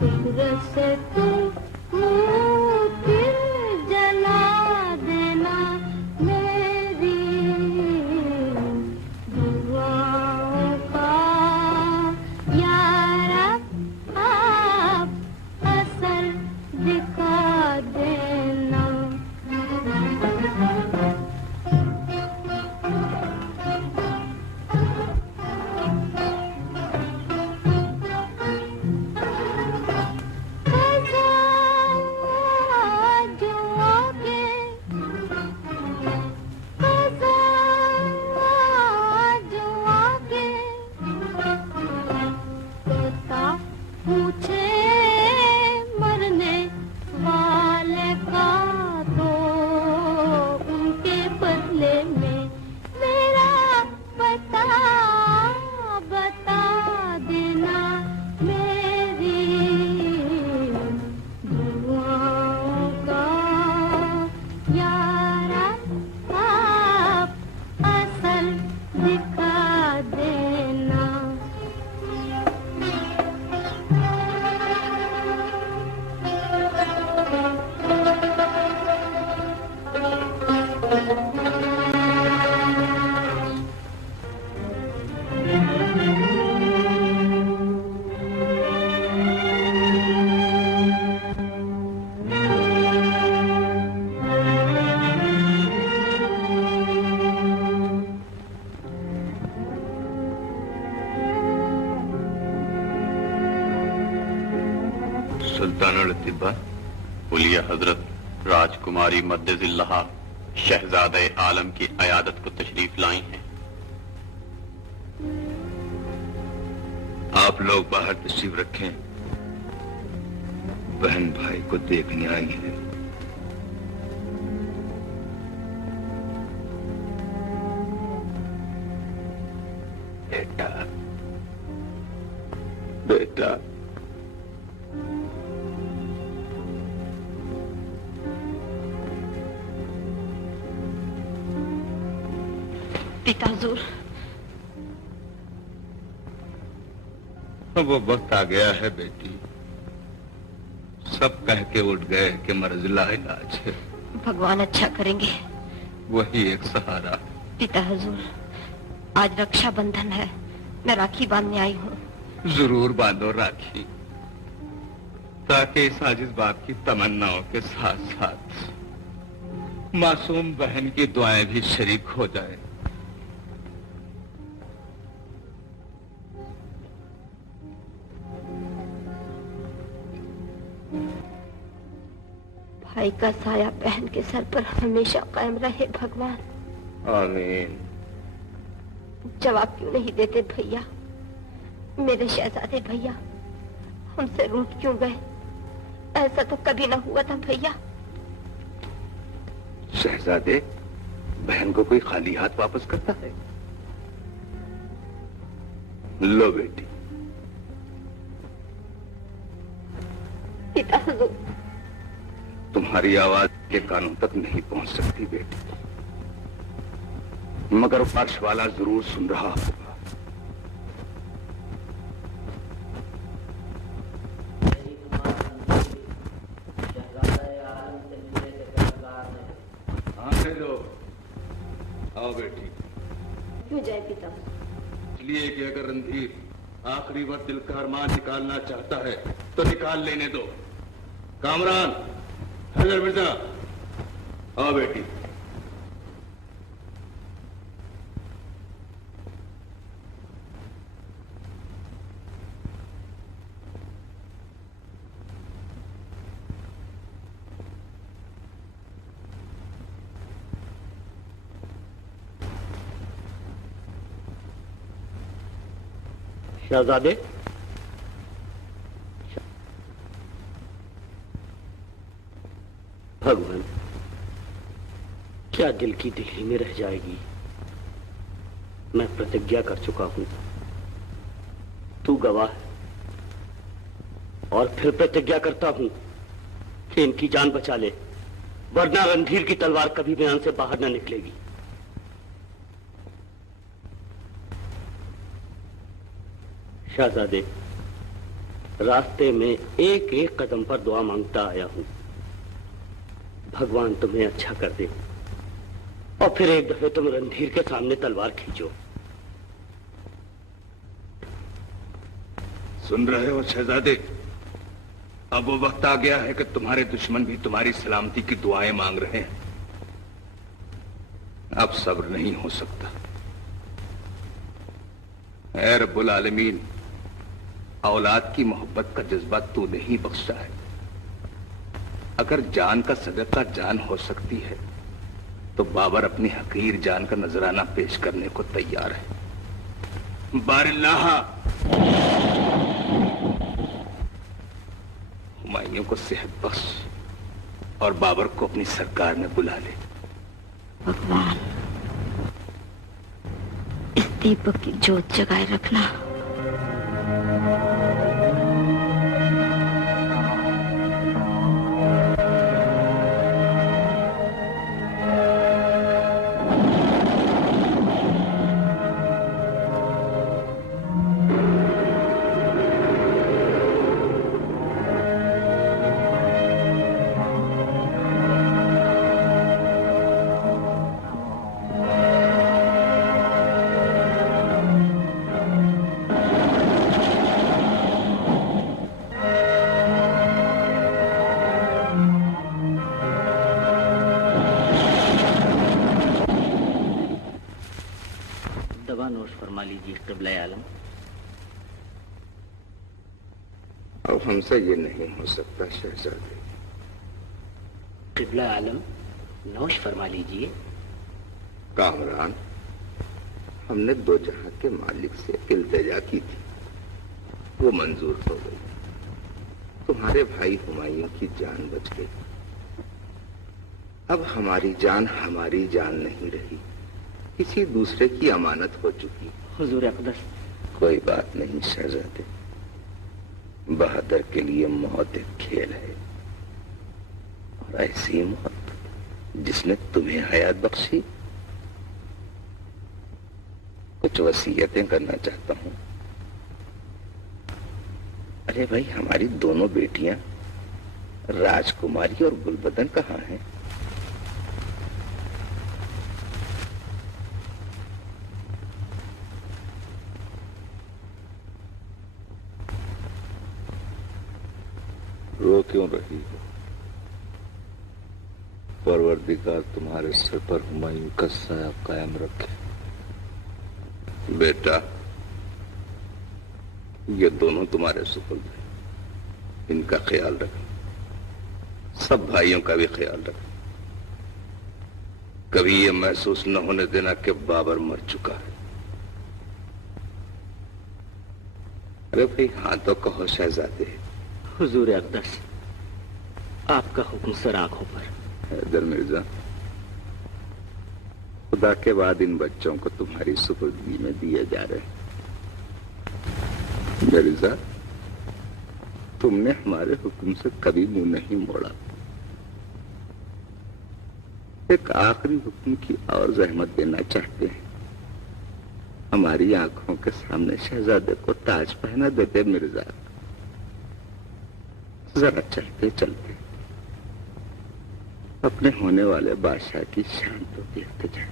कुदरत से तुम मुँह फिर जला देना मेरी दुआओं का यार आप असर दिखा देना। पूछे मरने वाले का तो उनके बदले में मेरा पता बता देना मेरी दुआओं का यार आप असल दिखा देना। सुल्तानुल अतिबा उलिया हजरत राजकुमारी मद्दजिल्लहा शहजादे आलम की अयादत को तशरीफ लाई हैं। आप लोग बाहर तशरीफ रखें, बहन भाई को देखने आई है। बेटा बेटा पिता हुजूर, वो वक्त आ गया है बेटी, सब कह के उठ गए कि मर्ज लाइलाज है। भगवान अच्छा करेंगे। वही एक सहारा। पिता हुजूर, आज रक्षाबंधन है, मैं राखी बांधने आई हूँ। जरूर बांधो राखी, ताकि इस आजिज बाप की तमन्नाओं के साथ साथ मासूम बहन की दुआएं भी शरीक हो जाए। भाई का साया बहन के सर पर हमेशा कायम रहे भगवान। आमीन। जवाब क्यों नहीं देते भैया? मेरे शहजादे भैया हमसे रूठ क्यों गए? ऐसा तो कभी ना हुआ था भैया। शहजादे बहन को कोई खाली हाथ वापस करता है? लो बेटी। पिता हुजूर, तुम्हारी आवाज के कानों तक नहीं पहुंच सकती बेटी, मगर फर्श वाला जरूर सुन रहा होगा। हाँ लो, आओ बेटी। क्यों जाए पिता? इसलिए कि अगर रणधीर आखिरी वक्त दिल का अरमान निकालना चाहता है तो निकाल लेने दो। कामरान, हैदर मिर्जा, आओ बेटी। शहजादे, भगवान, क्या दिल की दिल्ली में रह जाएगी? मैं प्रतिज्ञा कर चुका हूं, तू गवाह है, और फिर प्रतिज्ञा करता हूं कि इनकी जान बचा ले, वरना रणधीर की तलवार कभी बयान से बाहर न निकलेगी। शहजादे, रास्ते में एक एक कदम पर दुआ मांगता आया हूं, भगवान तुम्हें अच्छा कर दे और फिर एक दफे तुम रणधीर के सामने तलवार खींचो। सुन रहे हो शहजादे, अब वो वक्त आ गया है कि तुम्हारे दुश्मन भी तुम्हारी सलामती की दुआएं मांग रहे हैं। अब सब्र नहीं हो सकता। ऐ रब्बुल आलमीन, औलाद की मोहब्बत का जज्बा तूने ही बख्शा है। अगर जान का सदका जान हो सकती है तो बाबर अपनी हकीर जान का नजराना पेश करने को तैयार है। बारिल्लाह, हुमायूं को सेहत बख्श और बाबर को अपनी सरकार में बुला ले। भगवान, इस दीपक की जोत जगाए रखना। अब हमसे ये नहीं हो सकता शहजादे। क़िबला आलम, नौश फरमा लीजिए। कामरान, हमने दो जहां के मालिक से इल्तिजा की थी, वो मंजूर हो गई। तुम्हारे भाई हुमायूं की जान बच गई। अब हमारी जान नहीं रही, किसी दूसरे की अमानत हो चुकी। हुजूर अक़दस, कोई बात नहीं शहजादे, बहादुर के लिए मौत एक खेल है, और ऐसी मौत जिसने तुम्हें हयात बख्शी। कुछ वसीयतें करना चाहता हूं। अरे भाई, हमारी दोनों बेटियां राजकुमारी और गुलबदन कहाँ हैं? रो क्यों रही हो? परवरदिगार तुम्हारे सिर पर हुमायूं का साया कायम रखे। बेटा, ये दोनों तुम्हारे सुपुर्द हैं, इनका ख्याल रखना, सब भाइयों का भी ख्याल रखना। कभी ये महसूस न होने देना कि बाबर मर चुका है। अरे भाई, हाँ तो कहो शहजादे। हुजूर अक़दस, आपका हुक्म सर आंखों पर। हैदर मिर्जा, खुदा के बाद इन बच्चों को तुम्हारी सुपुर्दगी में दिए जा रहे हैं। मिर्जा, तुमने हमारे हुक्म से कभी मुंह नहीं मोड़ा। एक आखिरी हुक्म की और जहमत देना चाहते हैं। हमारी आंखों के सामने शहजादे को ताज पहना देते मिर्जा। जरा चलते चलते अपने होने वाले बादशाह की शान तो देखते जाए।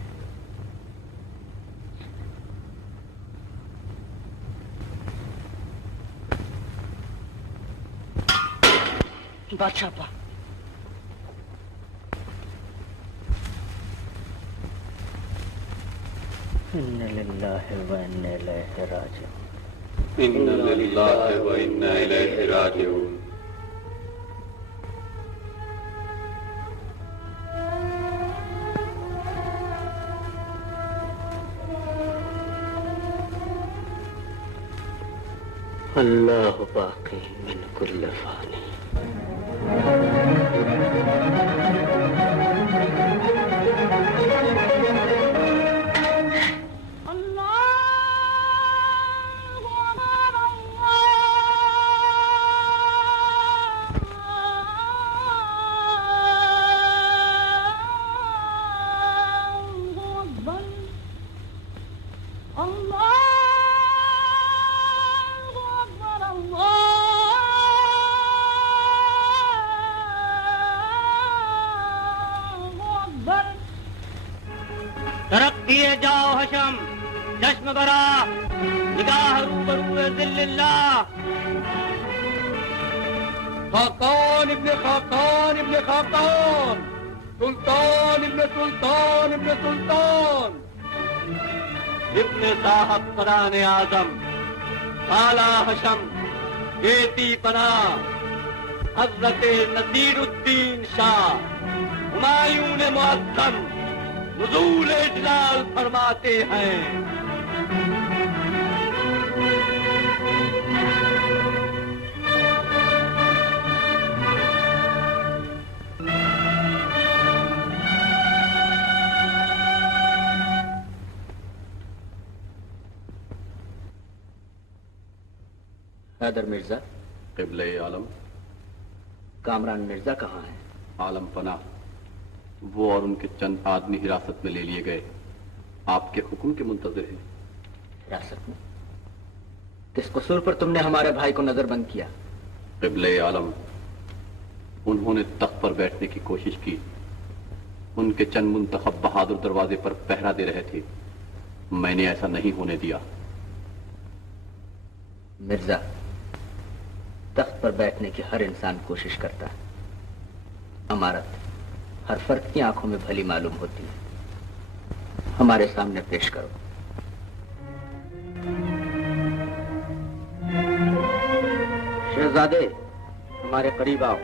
बादशाह पा, इन्ना लिल्लाहि व इन्ना इलैहि राजिऊन। इन्ना लिल्लाहि व इन्ना इलैहि राजिऊन। अल्लाह बाक़ी मिन कुल्ल फ़ानी। Allah तरक दिए जाओ हशम, चश्म बरा, निगाह रूबरू जिल्लिल्लाह। खाकान इब्ने खाकान इब्ने खाकान, सुल्तान इब्ने सुल्तान इब्ने सुल्तान, इब्ने साहब फरान आजम, आला हशम, गेती पना, हजरत नसीरुद्दीन शाह, हुमायूं मुअज्जम नुज़ूल इजलाल फरमाते हैं। हैदर मिर्जा, क़िबले आलम। कामरान मिर्जा कहाँ है? आलम पना, वो और उनके चंद आदमी हिरासत में ले लिए गए, आपके हुक्म के मुंतज़िर हैं। हिरासत में? किस कसूर पर तुमने हमारे भाई को नजरबंद किया? क़िबले आलम, उन्होंने तख्त पर बैठने की कोशिश की। उनके चंद मुंतखब बहादुर दरवाजे पर पहरा दे रहे थे, मैंने ऐसा नहीं होने दिया। मिर्जा, तख्त पर बैठने की हर इंसान कोशिश करता है। अमारत हर फर्द की आंखों में भली मालूम होती है। हमारे सामने पेश करो। शहजादे, हमारे करीब आओ।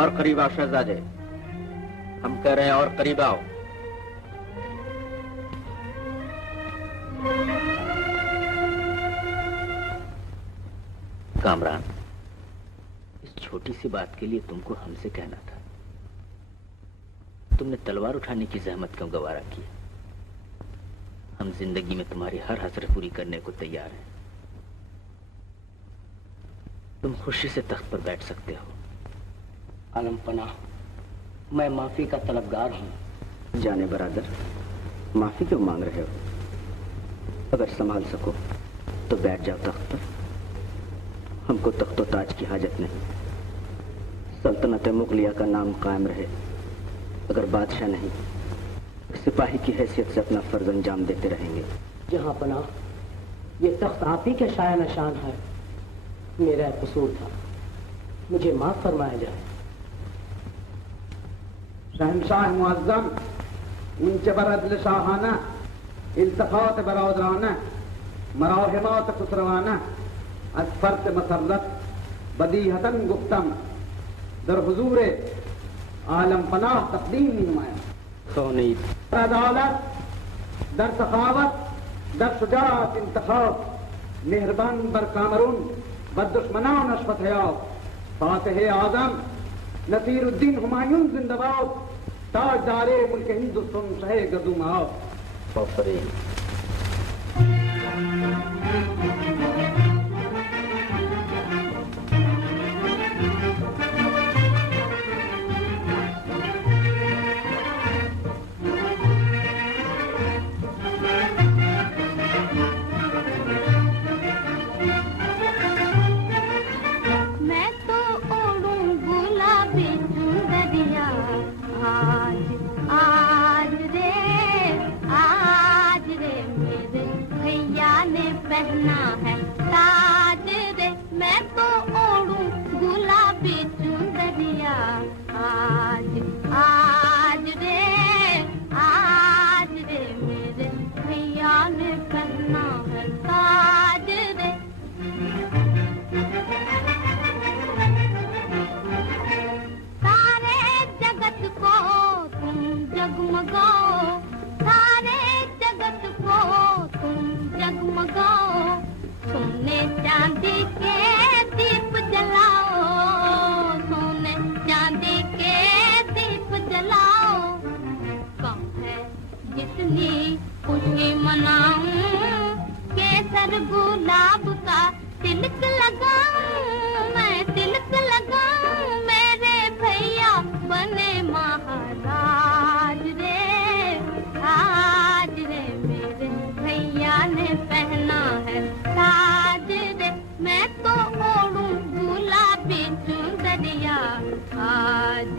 और करीब आओ शहजादे, हम कह रहे हैं और करीब आओ। कामरान, इस छोटी सी बात के लिए तुमको हमसे कहना था। तुमने तलवार उठाने की जहमत क्यों गवारा की? हम जिंदगी में तुम्हारी हर हसरत पूरी करने को तैयार हैं। तुम खुशी से तख्त पर बैठ सकते हो। आलम पनाह, मैं माफी का तलबगार हूँ। जाने बरादर, माफी क्यों मांग रहे हो? अगर संभाल सको तो बैठ जाओ तख्त पर। हमको तख्तो ताज की हाजत नहीं। सल्तनत मुगलिया का नाम कायम रहे। अगर बादशाह नहीं, सिपाही की हैसियत से अपना फर्ज अंजाम देते रहेंगे। जहां पनाह, ये तख्त आप ही के शाया निशान है। मेरा कसूर था, मुझे माफ फरमाया जाए। शहनशाह मुअज्जम, उनके बरदल शाहाना, इल्तफात बरादराना, मराहिमात खुसरवाना, असफरत मसरत, बदीहतन गुफ्तम, दर हुजूरे आलम पनाह तकदीम नुमाया। अदालत, दर सखावत, दर शुजाअत इंतखाब, मेहरबान बर कामरून, बददुश्मनान नशवत हयाव, फातिह आजम नसीरुद्दीन हुमायूं जिंदाबाद, ताजदारे मुल्क हिंदुस्तान शहे गदुम आओ। पहना है ताज रे, मैं तो ओढ़ूं गुलाबी चुंदरिया। आज आज रे मेरे भैया ने पहना है ताज रे। सारे जगत को तुम जगमगाओ, सारे जगत को तुम जगमगाओ, सोने चांदी के दीप जलाओ, सोने चांदी के दीप जलाओ। कम है जितनी खुशी मनाऊं, केसर गुलाब का तिलक लगाऊं, मैं तिलक लगाऊं, मेरे भैया बने महाराज रे। आज रे मेरे भैया ने पहना है ताज रे, मैं तो ओढ़ूं गुलाबी चुंदरिया। आज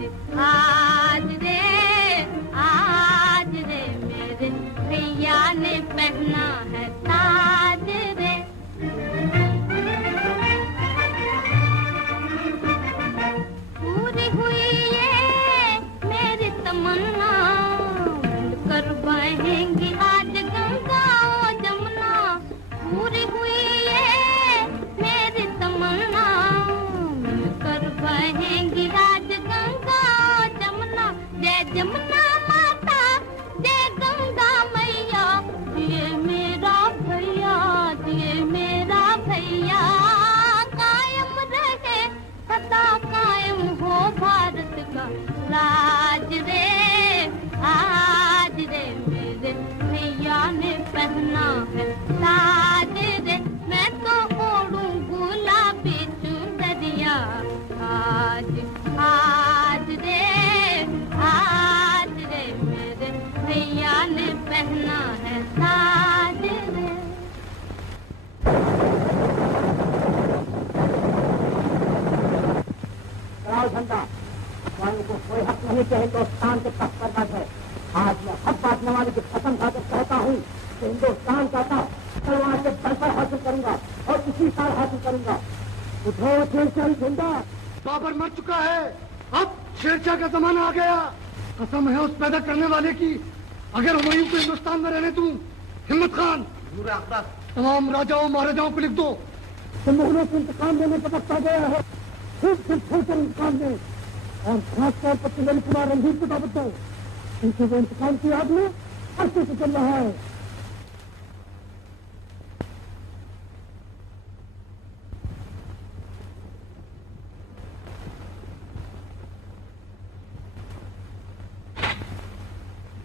झंडा। हुमायूं को कोई हक नहीं कि हिंदुस्तान के तख्त पर बैठे। आज मैं हक बांटने वाले की कसम खाकर कहता हूँ कि हिंदुस्तान का तख्त तलवार के बल पर हासिल करूंगा और इसी साल हासिल करूंगा। उठो शेरशाह झंडा। बाबर मर चुका है, अब शेरशाह का जमाना आ गया। कसम है उस पैदा करने वाले की, अगर हुमायूं को हिंदुस्तान में रहने दूं। हिम्मत खान, तमाम राजाओं महाराजाओं को लिख दो कि मुगलों से इंतकाम लेने का वक्त आ गया है। खूब दिल खोलकर इंतकाम लें और खासतौर पर तिलक कुमार रणधीर को दावत दो, क्योंकि वो इंतकाम की याद में अरसे से चल रहा है।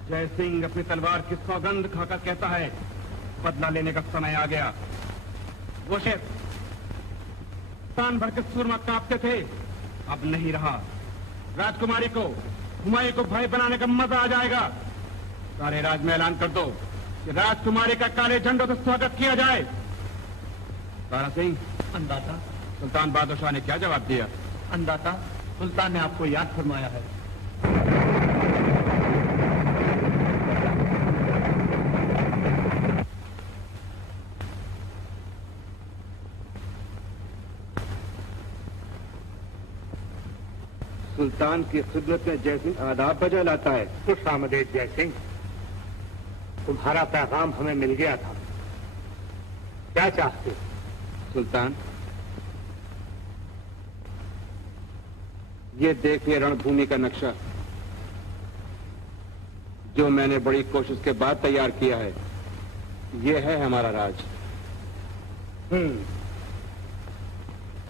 जय सिंह अपनी तलवार की सौगंध खाकर कहता है, बदला लेने का समय आ गया। वो शेर तान भर के सूरमा कांपते थे, अब नहीं रहा। राजकुमारी को, हुमायूं को भाई बनाने का मजा आ जाएगा। सारे राज में ऐलान कर दो कि राजकुमारी का काले झंडों से स्वागत किया जाए। तारा सिंह, अंदाता सुल्तान बहादुर शाह ने क्या जवाब दिया? अंदाता, सुल्तान ने आपको याद फरमाया है। सुल्तान की खिदमत में जय सिंह आदाब बजा लाता है। खुश आमदेद जय सिंह, तुम्हारा पैगाम हमें मिल गया था। क्या चाहते? सुल्तान, ये देखिए रणभूमि का नक्शा जो मैंने बड़ी कोशिश के बाद तैयार किया है। ये है हमारा राज।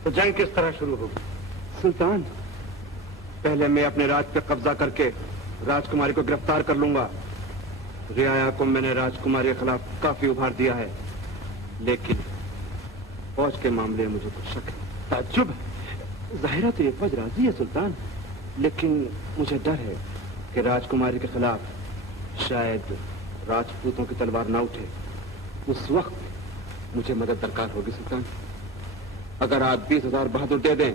तो जंग किस तरह शुरू होगी? सुल्तान, पहले मैं अपने राज पे कब्जा करके राजकुमारी को गिरफ्तार कर लूंगा। रियाया को मैंने राजकुमारी के खिलाफ काफी उभार दिया है, लेकिन फौज के मामले में मुझे कुछ शक है। ताज्जुब है, जाहिरा तो ये फौज राजी है सुल्तान, लेकिन मुझे डर है कि राजकुमारी के खिलाफ शायद राजपूतों की तलवार ना उठे। उस वक्त मुझे मदद दरकार होगी सुल्तान। अगर आप 20,000 बहादुर दे दें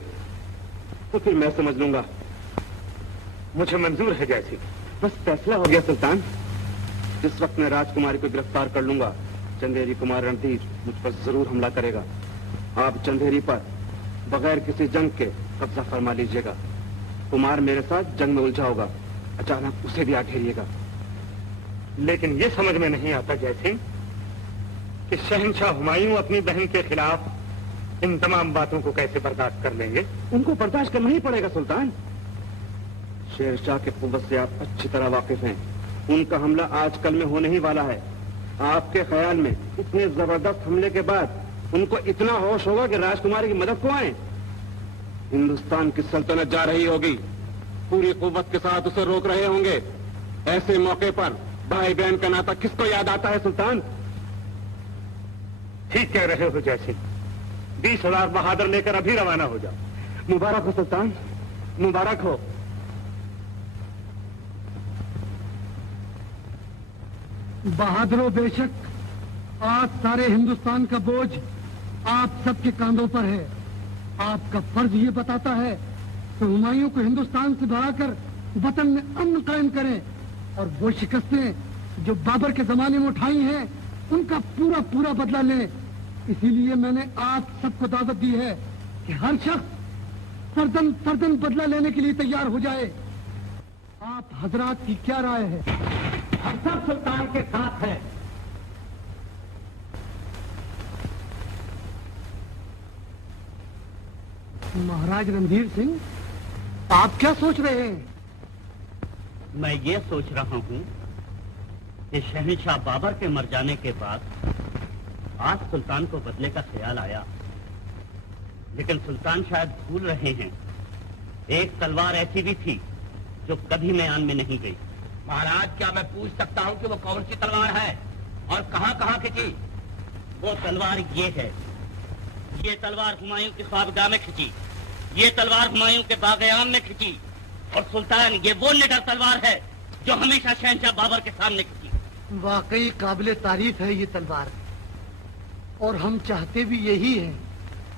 तो फिर मैं समझ लूंगा। मुझे मंजूर है जैसी। बस फैसला हो गया सुल्तान। जिस वक्त मैं राजकुमारी को गिरफ्तार कर लूंगा, चंदेरी कुमार रणधीर मुझ पर जरूर हमला करेगा। आप चंदेरी पर बगैर किसी जंग के कब्जा फरमा लीजिएगा। कुमार मेरे साथ जंग में उलझा होगा, अचानक उसे भी आ घेरिएगा। लेकिन ये समझ में नहीं आता जय सिंह कि शहंशाह हुमायूं अपनी बहन के खिलाफ इन तमाम बातों को कैसे बर्दाश्त कर लेंगे। उनको बर्दाश्त करना ही पड़ेगा सुल्तान। शेरशाह के कुव्वत से आप अच्छी तरह वाकिफ हैं। उनका हमला आजकल में होने ही वाला है। आपके ख्याल में इतने जबरदस्त हमले के बाद उनको इतना होश होगा कि राजकुमारी की मदद को आए? हिंदुस्तान की सल्तनत जा रही होगी, पूरी कुव्वत के साथ उसे रोक रहे होंगे। ऐसे मौके पर भाई बहन का नाता किसको याद आता है सुल्तान? ठीक कह रहे हो जय सिंह। 20,000 बहादुर लेकर अभी रवाना हो जाओ। मुबारक हो सुल्तान, मुबारक हो। बहादुरों, बेशक आज सारे हिंदुस्तान का बोझ आप सबके कांधों पर है। आपका फर्ज ये बताता है कि हुमायूं को हिंदुस्तान से भगाकर वतन में अमन कायम करें और वो शिकस्तें जो बाबर के जमाने में उठाई हैं उनका पूरा पूरा बदला लें। इसीलिए मैंने आप सबको दावत दी है कि हर शख्स फर्दन फर्दन बदला लेने के लिए तैयार हो जाए। आप हजरात की क्या राय है? हम सब सुल्तान के साथ हैं। महाराज रणधीर सिंह, आप क्या सोच रहे हैं? मैं ये सोच रहा हूँ कि शहंशाह बाबर के मर जाने के बाद आज सुल्तान को बदले का ख्याल आया, लेकिन सुल्तान शायद भूल रहे हैं एक तलवार ऐसी भी थी जो कभी मैदान में नहीं गई। महाराज, क्या मैं पूछ सकता हूँ कि वो कौन सी तलवार है और कहाँ कहाँ खिंची? वो तलवार ये है। ये तलवार हुमायूं की ख्वाबगाह में खिंची, ये तलवार हुमायूं के बाग़-ए-आम में खिंची, और सुल्तान ये वो निडर तलवार है जो हमेशा शहंशाह बाबर के सामने खिंची। वाकई काबिले तारीफ है ये तलवार, और हम चाहते भी यही है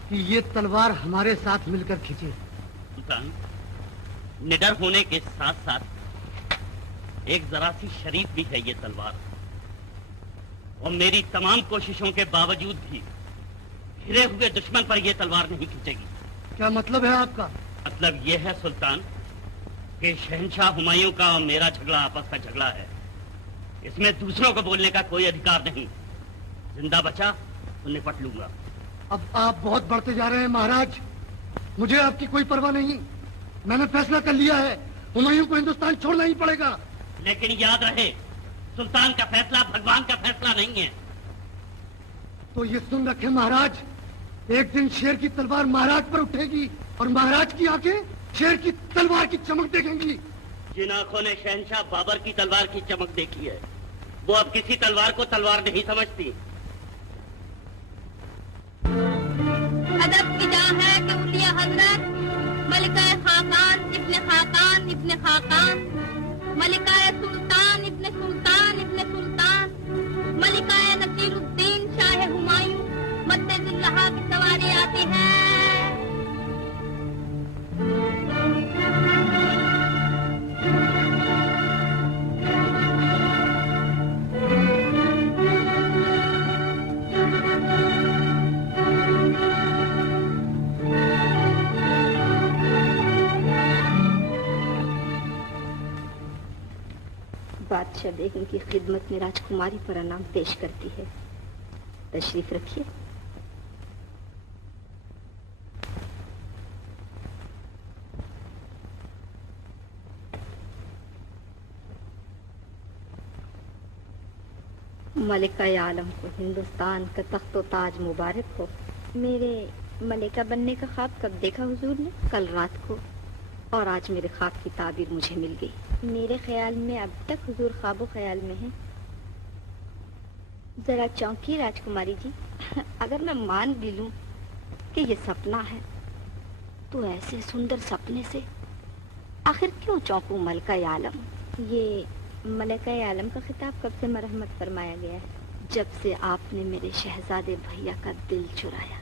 कि ये तलवार हमारे साथ मिलकर खिंचे। सुल्तान, निडर होने के साथ साथ एक जरा सी शरीफ भी है ये तलवार, और मेरी तमाम कोशिशों के बावजूद भी घिरे हुए दुश्मन पर यह तलवार नहीं खींचेगी। क्या मतलब है आपका? मतलब यह है सुल्तान कि शहंशाह हुमायूं का और मेरा झगड़ा आपस का झगड़ा है, इसमें दूसरों को बोलने का कोई अधिकार नहीं। जिंदा बचा तो निपट लूंगा। अब आप बहुत बढ़ते जा रहे हैं महाराज, मुझे आपकी कोई परवाह नहीं। मैंने फैसला कर लिया है, हुमायूं को हिंदुस्तान छोड़ना ही पड़ेगा। लेकिन याद रहे, सुल्तान का फैसला भगवान का फैसला नहीं है। तो ये सुन रखे महाराज, एक दिन शेर की तलवार महाराज पर उठेगी और महाराज की आंखें शेर की तलवार की चमक देखेंगी। जिन आंखों ने शहंशाह बाबर की तलवार की चमक देखी है, वो अब किसी तलवार को तलवार नहीं समझती। अदब की जा है कि उलिया हजरत मलिका खाकान इब्ने खाकान इब्ने खाकान, मलिका सुल्तान इब्ने सुल्तान इब्ने सुल्तान, मलिका नसीरुद्दीन शाह हुमायूं मद्दे-जिल्लहा की सवारी आती है। बादशाह बेगम की खिदमत में राजकुमारी प्रणाम पेश करती है। तशरीफ रखिए। मलिका आलम को हिंदुस्तान का तख्तो ताज मुबारक हो। मेरे मलिका बनने का ख्वाब कब देखा हुजूर ने? कल रात को, और आज मेरे ख्वाब की ताबीर मुझे मिल गई। मेरे ख्याल में अब तक हुजूर ख्वाबो ख्याल में हैं। जरा चौंकी राजकुमारी जी। अगर मैं मान भी लूं कि ये सपना है, तो ऐसे सुंदर सपने से आखिर क्यों चौंकूं मलिका आलम? ये मलिका आलम का खिताब कब से मरहमत फरमाया गया है? जब से आपने मेरे शहजादे भैया का दिल चुराया।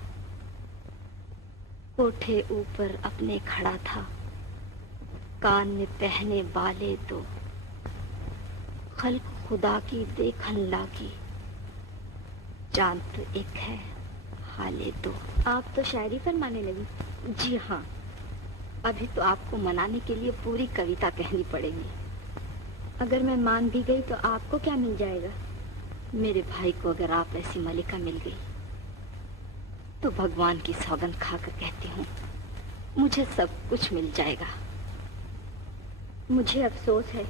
कोठे ऊपर अपने खड़ा था, कान में पहने बाले तो खल्क खुदा की देखन लागी, जान तो एक है हाले दो। आप तो शायरी फरमाने लगी। जी हाँ, अभी तो आपको मनाने के लिए पूरी कविता कहनी पड़ेगी। अगर मैं मान भी गई तो आपको क्या मिल जाएगा? मेरे भाई को अगर आप ऐसी मलिका मिल गई तो भगवान की सौगंध खाकर कहती हूँ, मुझे सब कुछ मिल जाएगा। मुझे अफसोस है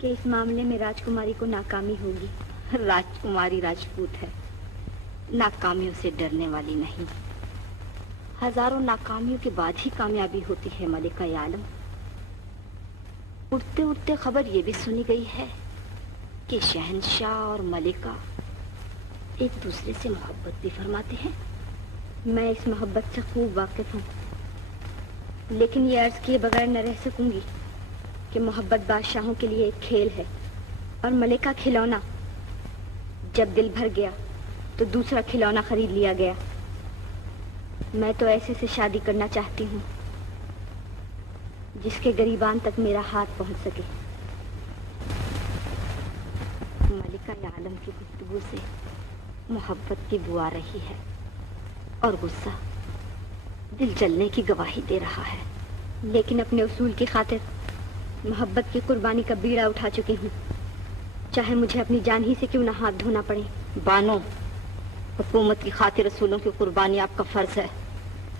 कि इस मामले में राजकुमारी को नाकामी होगी। राजकुमारी राजपूत है, नाकामियों से डरने वाली नहीं। हजारों नाकामियों के बाद ही कामयाबी होती है मलिका आलम। उड़ते उड़ते खबर ये भी सुनी गई है कि शहंशाह और मलिका एक दूसरे से मोहब्बत भी फरमाते हैं। मैं इस मोहब्बत से खूब वाकिफ हूँ, लेकिन ये अर्ज किए बगैर न रह सकूंगी कि मोहब्बत बादशाहों के लिए एक खेल है और मलिका खिलौना। जब दिल भर गया तो दूसरा खिलौना खरीद लिया गया। मैं तो ऐसे से शादी करना चाहती हूँ जिसके गरीबान तक मेरा हाथ पहुँच सके। मलिका आलम की गुफ्तगू से मोहब्बत की बुआ रही है और गुस्सा दिल जलने की गवाही दे रहा है। लेकिन अपने उसूल की खातिर मोहब्बत की कुर्बानी का बीड़ा उठा चुकी हूँ, चाहे मुझे अपनी जान ही से क्यों ना हाथ धोना पड़े। बानो, हुकूमत की खातिर उसूलों की कुर्बानी आपका फर्ज है।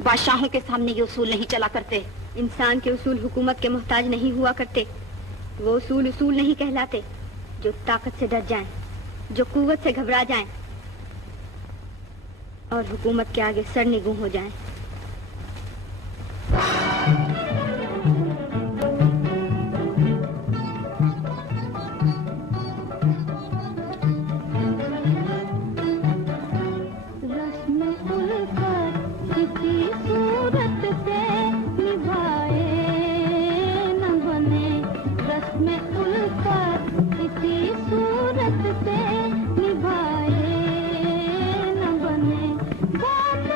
बादशाहों के सामने ये उसूल नहीं चला करते। इंसान के उसूल हुकूमत के मोहताज नहीं हुआ करते। वो उसूल उसूल नहीं कहलाते जो ताकत से डर जाएं, जो कुव्वत से घबरा जाएं और हुकूमत के आगे सरनिगूं हो जाएं।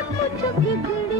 कुछ बिगड़े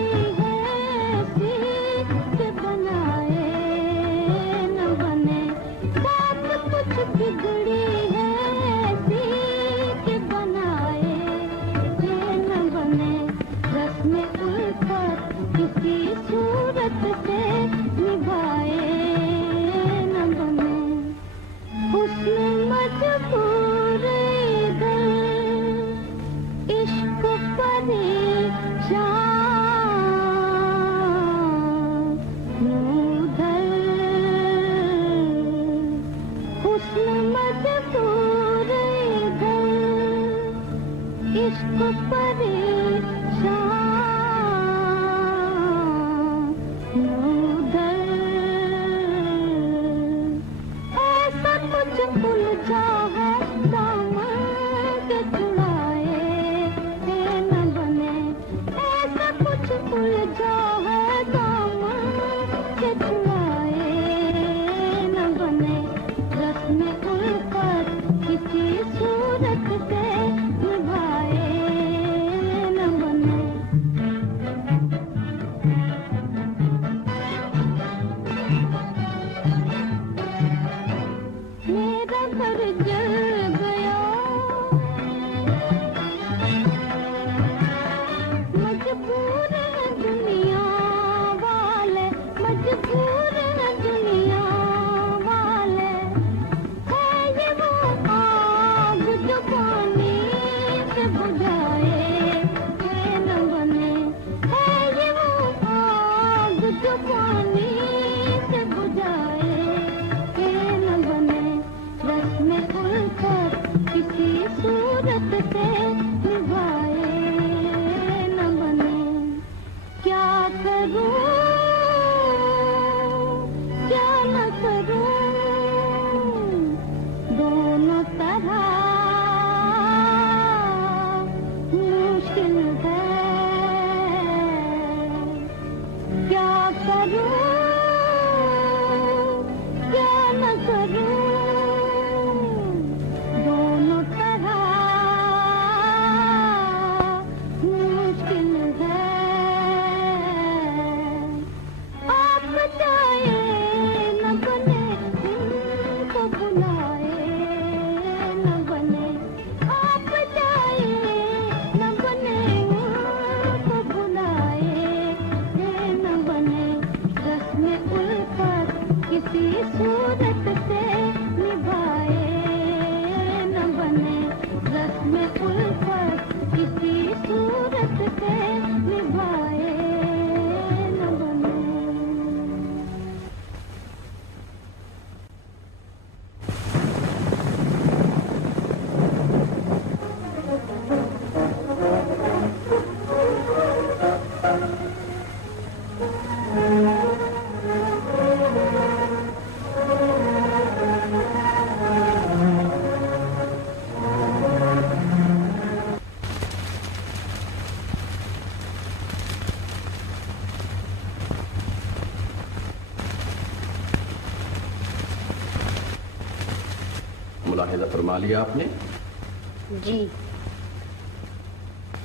मजबूर है दुनिया वाले, मजबूर है दुनिया वाले। है ये वो आग जो पानी से बुझाए ये न बने, है ये वो आग जो पानी से बुझाए ये न बने। रस्म उल्फत किसी सूरत से निभाए न बने। क्या करूं क्या न करूं, दोनों तरह मुश्किल है। क्या करूं क्या न करूं, दोनों तरह मुश्किल है। आप चाहे न बने इनको बुलाए न बने, आप चाहे न बने उनको बुलाए ये न बने। रस्म उल्फत किसी सूरत से निभाए न बने, रस्म उल्फत किसी सूरत से निभाए न बने। मुलाहिजा फरमा लिया आपने? जी,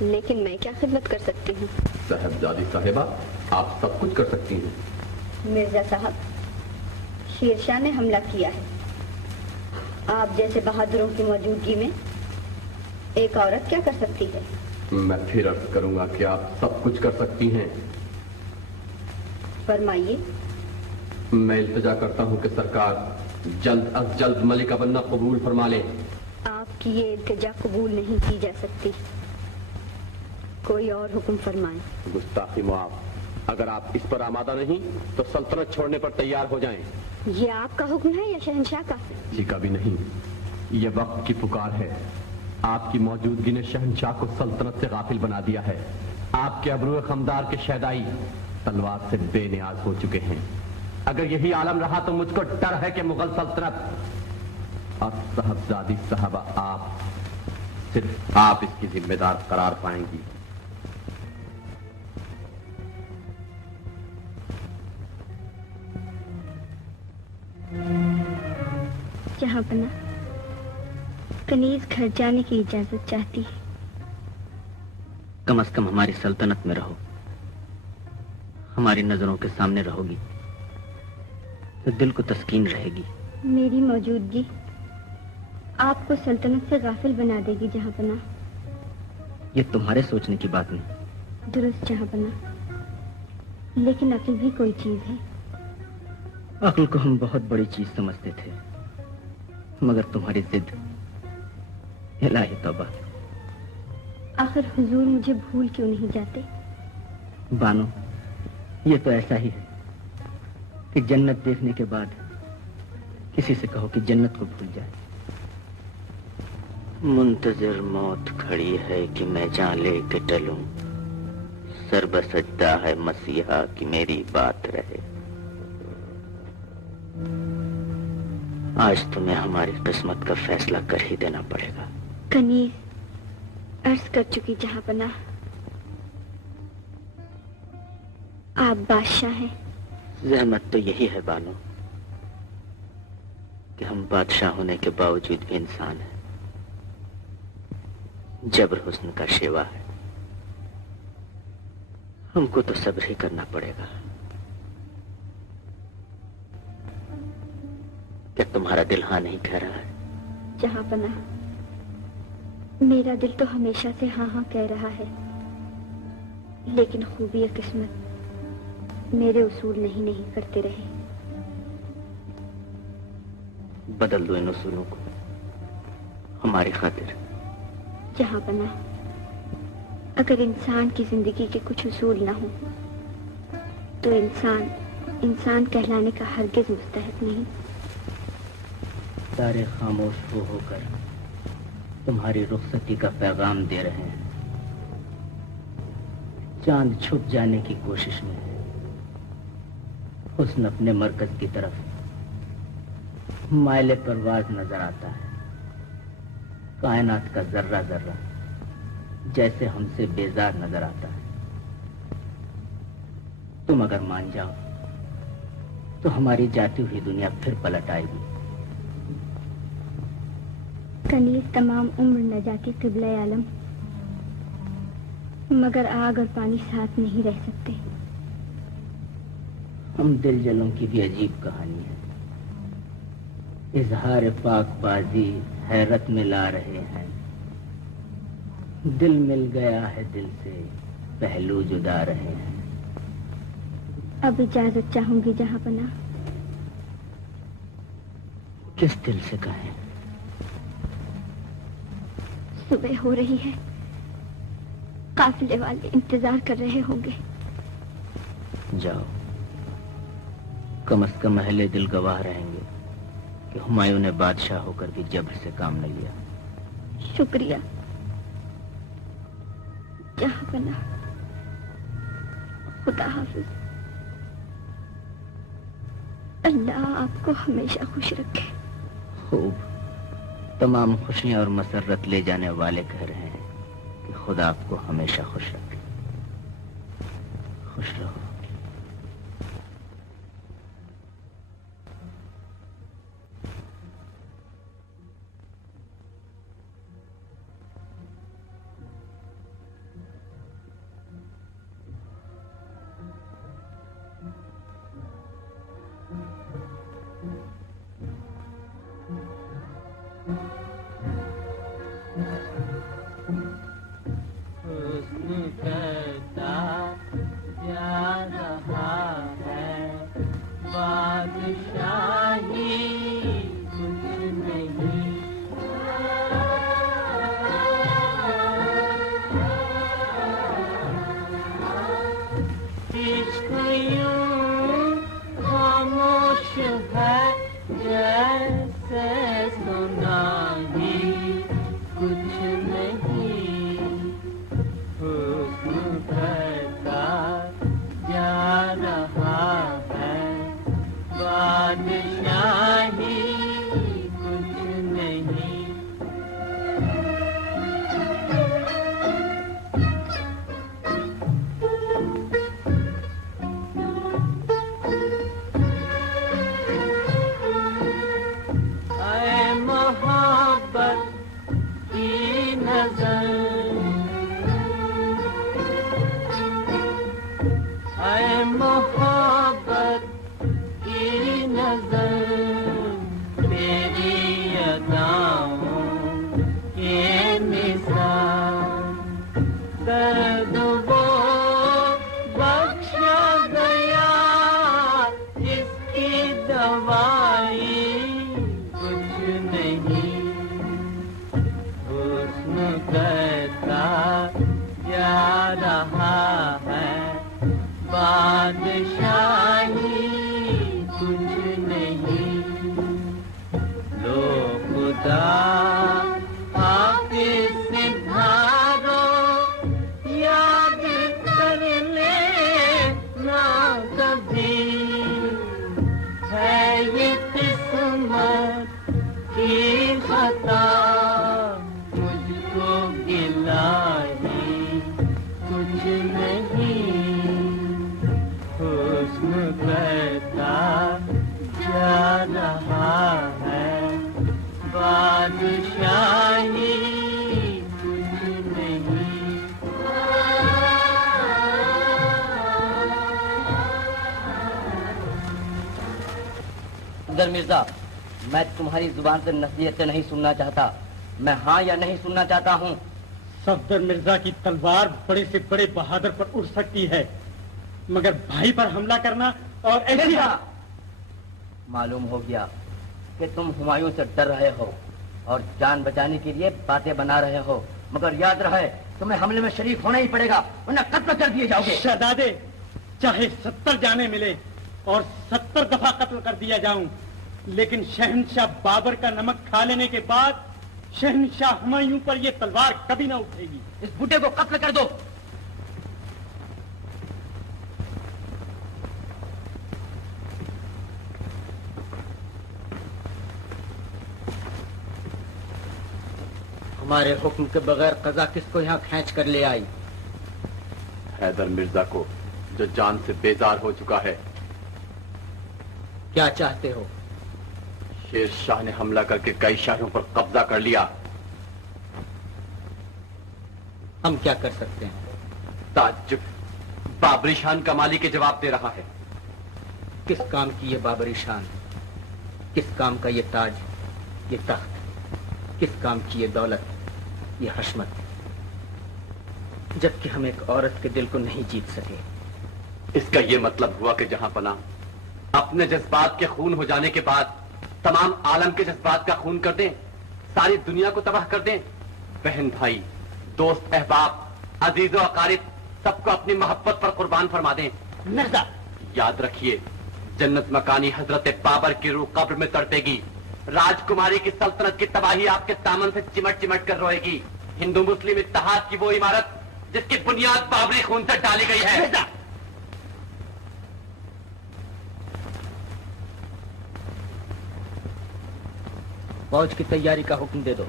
लेकिन मैं क्या खिदमत कर सकती हूँ? साहबजादी साहिबा, आप सब कुछ कर सकती हैं। मिर्जा साहब, शेरशाह ने हमला किया है। आप जैसे बहादुरों की मौजूदगी में एक औरत क्या कर सकती है? मैं फिर अर्ज करूंगा कि आप सब कुछ कर सकती हैं। फरमाइए। मैं इल्तिजा करता हूं कि सरकार जल्द अज जल्द मलिका बनना कबूल फरमा ले। आपकी ये इल्तिजा कबूल नहीं की जा सकती, कोई और हुक्म फरमाएं। गुस्ताखी मुआफ, अगर आप इस पर आमादा नहीं तो सल्तनत छोड़ने पर तैयार हो जाएं। ये आपका हुक्म है या शहंशाह का? जी का भी नहीं, ये वक्त की पुकार है। आपकी मौजूदगी ने शहंशाह को सल्तनत से गाफिल बना दिया है। आपके अबरू खमदार के शहदाई तलवार से बेनियाज हो चुके हैं। अगर यही आलम रहा तो मुझको डर है कि मुगल सल्तनत और साहबजादी साहबा आप, सिर्फ आप इसकी जिम्मेदार करार पाएंगी। जहांपना, कनीज घर जाने की इजाजत चाहती है। कम से कम हमारी सल्तनत में रहो, हमारी नजरों के सामने रहोगी तो दिल को तस्कीन रहेगी। मेरी मौजूदगी आपको सल्तनत से गाफिल बना देगी जहांपना। ये तुम्हारे सोचने की बात नहीं। दुरुस्त जहांपना, लेकिन अक्ल भी कोई चीज है। अक्ल को हम बहुत बड़ी चीज समझते थे, मगर तुम्हारी जिद, इलाही तौबा। आखिर हुजूर मुझे भूल क्यों नहीं जाते? बानो, ये तो ऐसा ही है कि जन्नत देखने के बाद किसी से कहो कि जन्नत को भूल जाए। मुंतजिर मौत खड़ी है कि मैं जान लेके टलूं, सर बसजदा है मसीहा कि मेरी बात रहे। आज तुम्हें हमारी किस्मत का फैसला कर ही देना पड़ेगा। कनीज अर्ज कर चुकी जहांपना, आप बादशाह हैं। जहमत तो यही है बानो कि हम बादशाह होने के बावजूद भी इंसान हैं। जबर हुस्न का शेवा है, हमको तो सब्र ही करना पड़ेगा। क्या तुम्हारा दिल हाँ नहीं कह रहा है? जहांपना, मेरा दिल तो हमेशा से हाँ हाँ कह रहा है, लेकिन खूबी किस्मत मेरे उसूल नहीं करते रहे। बदल दो इन उसूलों को हमारी खातिर। जहां बना, अगर इंसान की जिंदगी के कुछ उसूल ना हो तो इंसान कहलाने का हरगिज मुस्तहक नहीं। तारे खामोश होकर तुम्हारी रुखसती का पैगाम दे रहे हैं। चांद छुप जाने की कोशिश में है। हुस्न अपने मरकज की तरफ मायले परवाज नजर आता है। कायनात का जर्रा जर्रा जैसे हमसे बेजार नजर आता है। तुम अगर मान जाओ तो हमारी जाती हुई दुनिया फिर पलट आएगी। कनीज तमाम उम्र न जाके क़िबला आलम, मगर आग और पानी साथ नहीं रह सकते। हम दिल जलों की भी अजीब कहानी है। इजहार पाकबाजी हैरत में ला रहे हैं। दिल मिल गया है दिल से, पहलू जुदा रहे हैं। अब इजाजत चाहूंगी जहां पना। किस दिल से कहें? सुबह हो रही है, काफिले वाले इंतजार कर रहे होंगे। जाओ, कम से कम अहले दिल गवाह रहेंगे कि हुमायूं ने बादशाह होकर भी जबर से काम न लिया। शुक्रिया जहां पना। खुदा हाफिज। अल्लाह आपको हमेशा खुश रखे। खूब। तमाम खुशियां और मसरत ले जाने वाले कह रहे हैं कि खुदा आपको हमेशा खुश रखे। खुश रहो। मिर्जा, मैं तुम्हारी जुबान से नसीहतें नहीं सुनना चाहता। मैं हाँ या नहीं सुनना चाहता हूँ। सफदर मिर्जा की तलवार बड़े से बड़े बहादुर पर उड़ सकती है, मगर भाई पर हमला करना और ऐसी मालूम हो गया कि तुम हुमायूं से डर रहे हो और जान बचाने के लिए बातें बना रहे हो, मगर याद रहे तुम्हें हमले में शरीक होना ही पड़ेगा वरना कत्ल कर दिए जाओगे। शहजादे, चाहे 70 जाने मिले और 70 दफा कत्ल कर दिया जाऊं, लेकिन शहंशाह बाबर का नमक खा लेने के बाद शहंशाह हुमायूं पर यह तलवार कभी ना उठेगी। इस बूढ़े को कत्ल कर दो। हमारे हुक्म के बगैर कज़ा किसको यहाँ खींच कर ले आई? हैदर मिर्जा को, जो जान से बेजार हो चुका है। क्या चाहते हो? शेर शाह ने हमला करके कई शहरों पर कब्जा कर लिया। हम क्या कर सकते हैं? ताज्जुब बाबरी शान कमाली के जवाब दे रहा है। किस काम की ये बाबरी शान? किस काम का ये ताज, ये तख्त? किस काम की ये दौलत, ये हशमत? जबकि हम एक औरत के दिल को नहीं जीत सके। इसका ये मतलब हुआ कि जहां पना अपने जज्बात के खून हो जाने के बाद तमाम आलम के जज्बात का खून कर दें, सारी दुनिया को तबाह कर दें। बहन भाई, दोस्त अहबाब, अजीजो अकारिब सबको अपनी मोहब्बत पर कुर्बान फरमा दें। मिर्जा, याद रखिए, जन्नत मकानी हजरत बाबर की रूह कब्र में तड़पेगी। राजकुमारी की सल्तनत की तबाही आपके दामन से चिमट चिमट कर रोएगी। हिंदू मुस्लिम इत्तेहाद की वो इमारत जिसकी बुनियाद बाबरी खून से डाली गई है। फौज की तैयारी का हुक्म दे दो।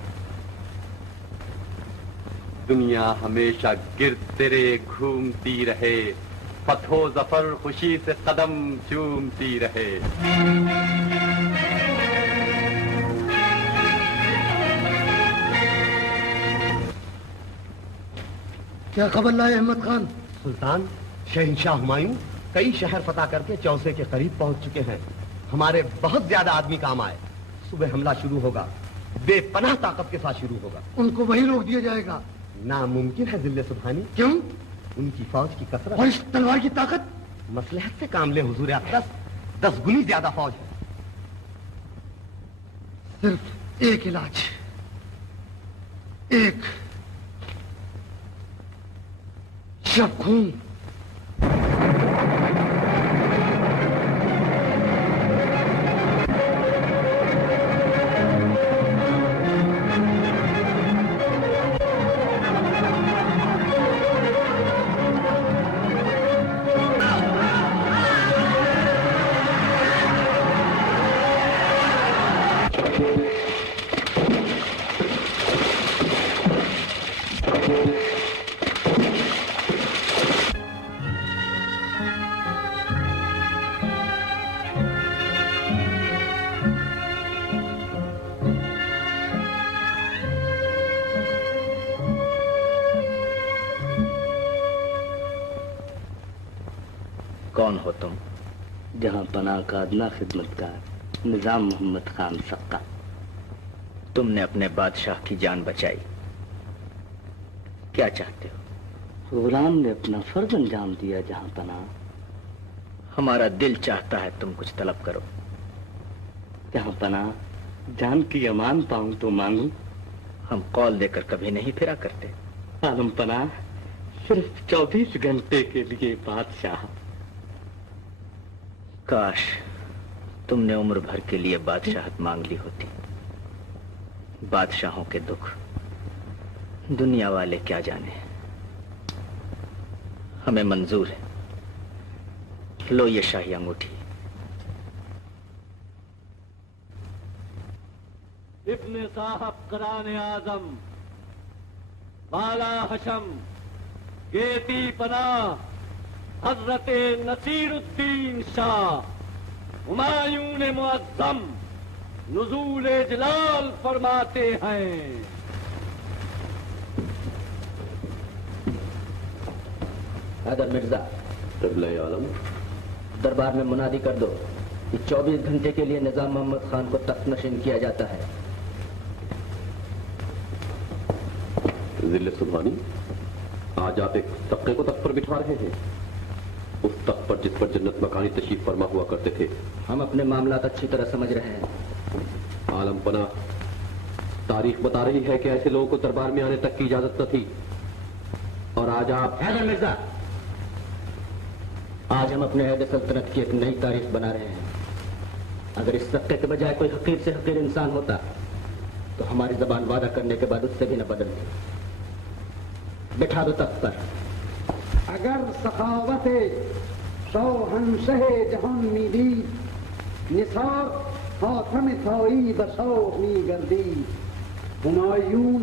दुनिया हमेशा गिरते रहे, घूमती रहे, फतहो जफर खुशी से कदम चूमती रहे। क्या खबर लाए अहमद खान? सुल्तान, शहंशाह हुमायूं कई शहर फतह करके चौसे के करीब पहुंच चुके हैं। हमारे बहुत ज्यादा आदमी काम आए। सुबह हमला शुरू होगा, बेपनाह ताकत के साथ शुरू होगा। उनको वहीं रोक दिया जाएगा? नामुमकिन है जिल्ले सुबहानी। क्यों? उनकी फौज की कसरत और इस तलवार की ताकत। मसलहत से काम ले हुजूर अक़दस, 10 गुनी ज्यादा फौज है। सिर्फ एक इलाज, एक शब खून। कौन हो तुम? जहां पनाह का अदना खिदमतगार निजाम मोहम्मद खान सक्का। तुमने अपने बादशाह की जान बचाई, क्या चाहते हो? गुलाम ने अपना फर्ज अंजाम दिया जहां पनाह। हमारा दिल चाहता है तुम कुछ तलब करो। जहां पनाह जान की अमान पाऊं तो मांगू। हम कौल देकर कभी नहीं फिरा करते। आलम पनाह सिर्फ 24 घंटे के लिए बादशाह। काश तुमने उम्र भर के लिए बादशाहत मांग ली होती। बादशाहों के दुख दुनिया वाले क्या जाने। हमें मंजूर है, लो ये शाही अंगूठी। इब्ने साहब कराने आजम बाला हशम गेती पनाह हजरत नसीरुद्दीन शाह हुमायूं ने मुअज्जम नुज़ूल जलाल फरमाते हैं। हैदर मिर्जा, आलम, दरबार में मुनादी कर दो कि 24 घंटे के लिए निजाम मोहम्मद खान को तख्त नशीन किया जाता है। जिले सुल्तानी, आज आप एक तख्ते को तख्त पर बिठा रहे हैं, उस तख्त पर जिस पर जन्नत मकानी तशरीफ फरमा हुआ करते थे। हम अपने मामलात अच्छी तरह समझ रहे हैं। आलम पना, तारीख बता रही है कि ऐसे लोगों को दरबार में आने तक की इजाजत न थी, और आज आप हैदर मिर्जा, आज हम अपने अहद सल्तनत की एक नई तारीख बना रहे हैं। अगर इस तख्ते के बजाय कोई हकीर से हकीर इंसान होता तो हमारी जबान वादा करने के बाद उससे भी न बदलती। बिठा दो तख्त पर। अगर सखावत शोहंशह जहान मीदी निसार हाथम थाई बसौनी गर्दी हुमायून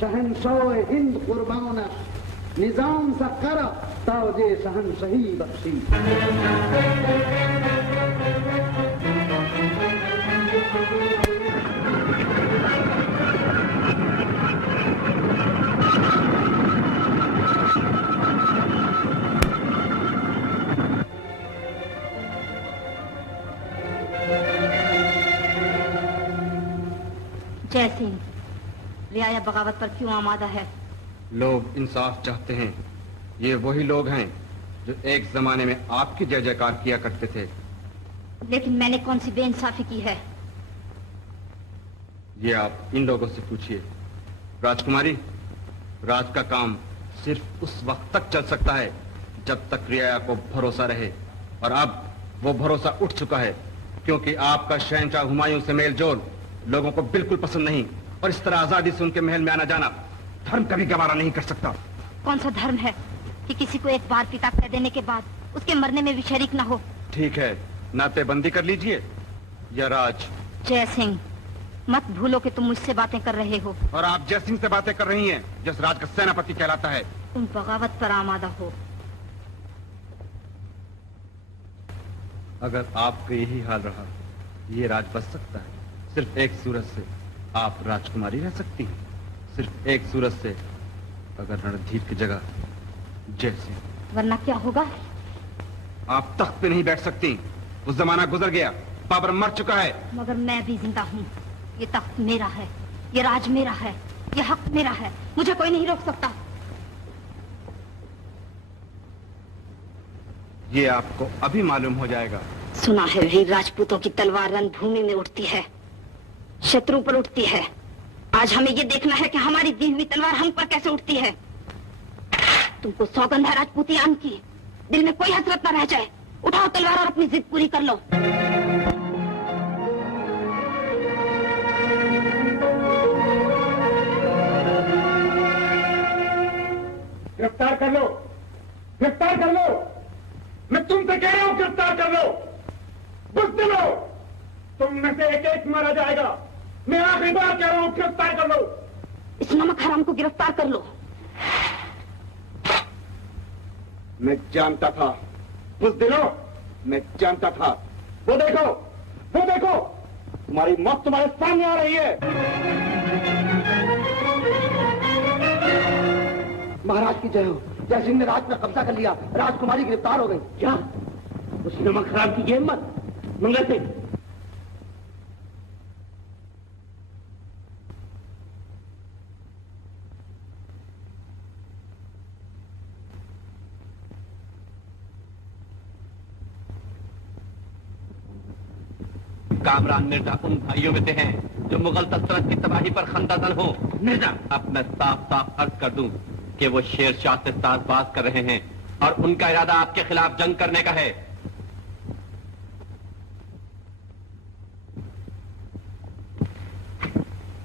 शहनशाह हिंद कुर्बानश निजाम सा करा ताजे शहनशाही बख्शी। जय सिंह, रियाया बगावत पर क्यों आमादा है? लोग इंसाफ चाहते हैं। ये वही लोग हैं जो एक जमाने में आपकी जय जयकार किया करते थे। लेकिन मैंने कौन सी बेइंसाफी की है? ये आप इन लोगों से पूछिए। राजकुमारी, राज का काम सिर्फ उस वक्त तक चल सकता है जब तक रियाया को भरोसा रहे, और अब वो भरोसा उठ चुका है, क्योंकि आपका शहंशाह हुमायूं से मेल जोल लोगों को बिल्कुल पसंद नहीं, और इस तरह आजादी से उनके महल में आना जाना धर्म कभी गवारा नहीं कर सकता। कौन सा धर्म है कि किसी को एक बार पिता कह देने के बाद उसके मरने में भी शरीक न हो? ठीक है, नातेबंदी कर लीजिए या राज। जय सिंह, मत भूलो कि तुम मुझसे बातें कर रहे हो। और आप जय सिंह से बातें कर रही हैं, जिस राज का सेनापति कहलाता है। तुम बगावत पर आमादा हो। अगर आपका यही हाल रहा, ये राज बच सकता है। सिर्फ एक सूरत से आप राजकुमारी रह सकती हैं, सिर्फ एक सूरत से, अगर रणधीर की जगह जय सिंह। वरना क्या होगा? आप तख्त पे नहीं बैठ सकती, उस जमाना गुजर गया, बाबर मर चुका है। मगर मैं भी जिंदा हूँ। ये तख्त मेरा है, ये राज मेरा है, ये हक मेरा है, मुझे कोई नहीं रोक सकता। ये आपको अभी मालूम हो जाएगा। सुना है वीर राजपूतों की तलवार रणभूमि में उठती है, शत्रु पर उठती है। आज हमें ये देखना है कि हमारी दी हुई तलवार हम पर कैसे उठती है। तुमको सौगंध है राजपूतियान की, दिल में कोई हसरत न रह जाए। उठाओ तलवार और अपनी जिद पूरी कर लो। गिरफ्तार कर लो, गिरफ्तार कर लो। मैं तुमसे कह रहा हूं गिरफ्तार कर लो। बुज़दिलो, तुम में से एक एक मारा जाएगा। मैं आखिरी बार कह रहा हूं गिरफ्तार कर लो। इस नमक हराम को गिरफ्तार कर लो। मैं जानता था, बुज़दिलो, मैं जानता था। वो देखो, वो देखो, तुम्हारी मौत तुम्हारे सामने आ रही है। महाराज की जय हो। जय सिंह ने राज पर कब्जा कर लिया, राजकुमारी गिरफ्तार हो गई। क्या? उस नमक हराम की ये हिम्मत? मंगल सिंह, कामरान मिर्जा उन भाइयों में से हैं जो मुगल सल्तनत की तबाही पर खंदाजन हो। मिर्जा, अब मैं साफ साफ अर्ज कर दूं कि वो शेर शाह से साजबाज कर रहे हैं और उनका इरादा आपके खिलाफ जंग करने का है।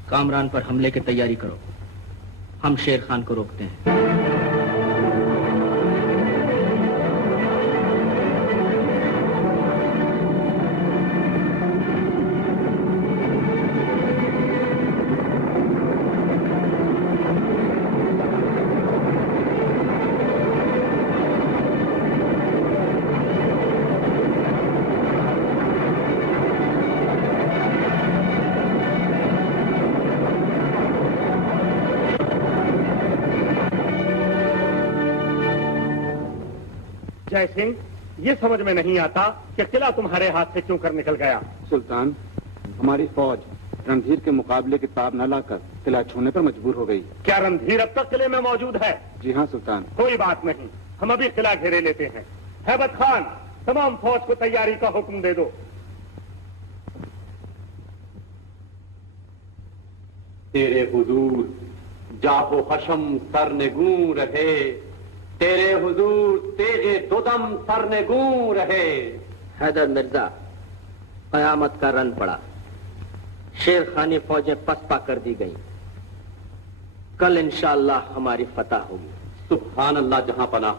कामरान पर हमले की तैयारी करो, हम शेर खान को रोकते हैं। जय सिंह, ये समझ में नहीं आता कि किला तुम्हारे हाथ से क्यों कर निकल गया। सुल्तान, हमारी फौज रणधीर के मुकाबले की ताब न लाकर किला छोड़ने पर मजबूर हो गई। क्या रणधीर अब तक किले में मौजूद है? जी हाँ सुल्तान। कोई बात नहीं, हम अभी किला घेरे लेते हैं। हैबत खान, तमाम फौज को तैयारी का हुक्म दे दो। तेरे हुजूर जाहो खशम सरनेगू रहे, तेरे हुजूर तेगे दोदम सरनेगू रहे। हैदर मिर्जा, कयामत का रन पड़ा, शेर खानी फौजें पसपा कर दी गई। कल इंशाअल्लाह हमारी फतह होगी। सुभान अल्लाह जहां पना।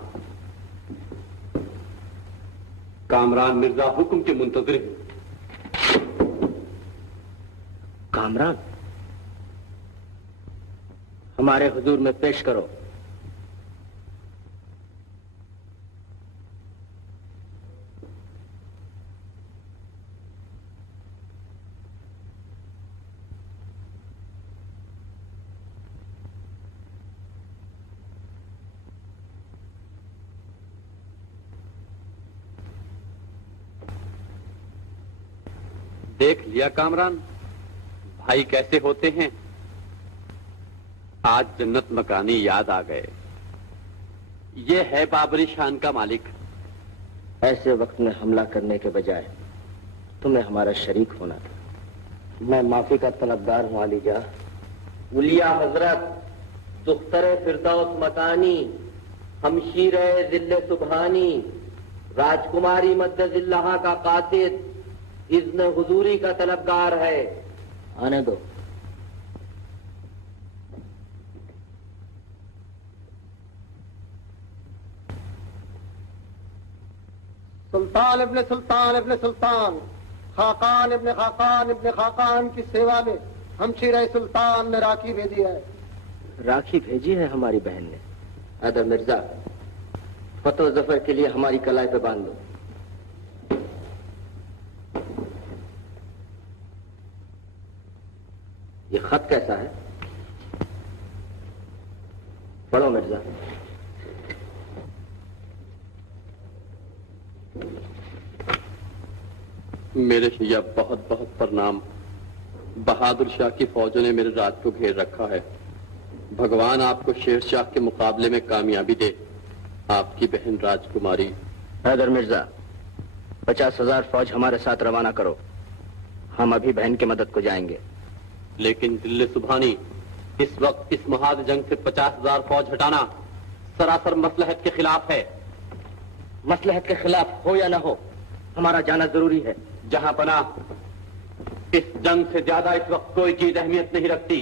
कामरान मिर्जा हुक्म के मुंतजिर हैं। कामरान, हमारे हुजूर में पेश करो। देख लिया कामरान, भाई कैसे होते हैं। आज जन्नत मकानी याद आ गए। ये है बाबरी शान का मालिक। ऐसे वक्त में हमला करने के बजाय तुम्हें हमारा शरीक होना था। मैं माफी का तलबगार हूं आलीजा। उलिया हजरत, दुख्तरे फिरदौस मकानी, हमशीरे जिल्ले सुबहानी, राजकुमारी मद्दजिल्लाह का कातिद, इज़्न हुजूरी का तलबगार है। आने दो। सुल्तान इब्ने सुल्तान इब्ने सुल्तान, खाकान इब्ने खाकान इब्ने खाकान की सेवा में हमशीरे सुल्तान ने राखी भेजी है। राखी भेजी है हमारी बहन ने। हैदर मिर्जा, फतो जफर के लिए हमारी कलाई पे बांध दो। ये खत कैसा है? पढ़ो मिर्जा। मेरे शैया बहुत बहुत प्रणाम। बहादुर शाह की फौजों ने मेरे राज को घेर रखा है। भगवान आपको शेर शाह के मुकाबले में कामयाबी दे। आपकी बहन राजकुमारी। हैदर मिर्जा, 50,000 फौज हमारे साथ रवाना करो। हम अभी बहन की मदद को जाएंगे। लेकिन दिल्ली सुबहानी, इस वक्त इस महाद जंग से 50,000 फौज हटाना सरासर मसलहत के खिलाफ है। मसलहत के खिलाफ हो या ना हो, हमारा जाना जरूरी है। जहां पना, इस जंग से ज्यादा इस वक्त कोई चीज अहमियत नहीं रखती।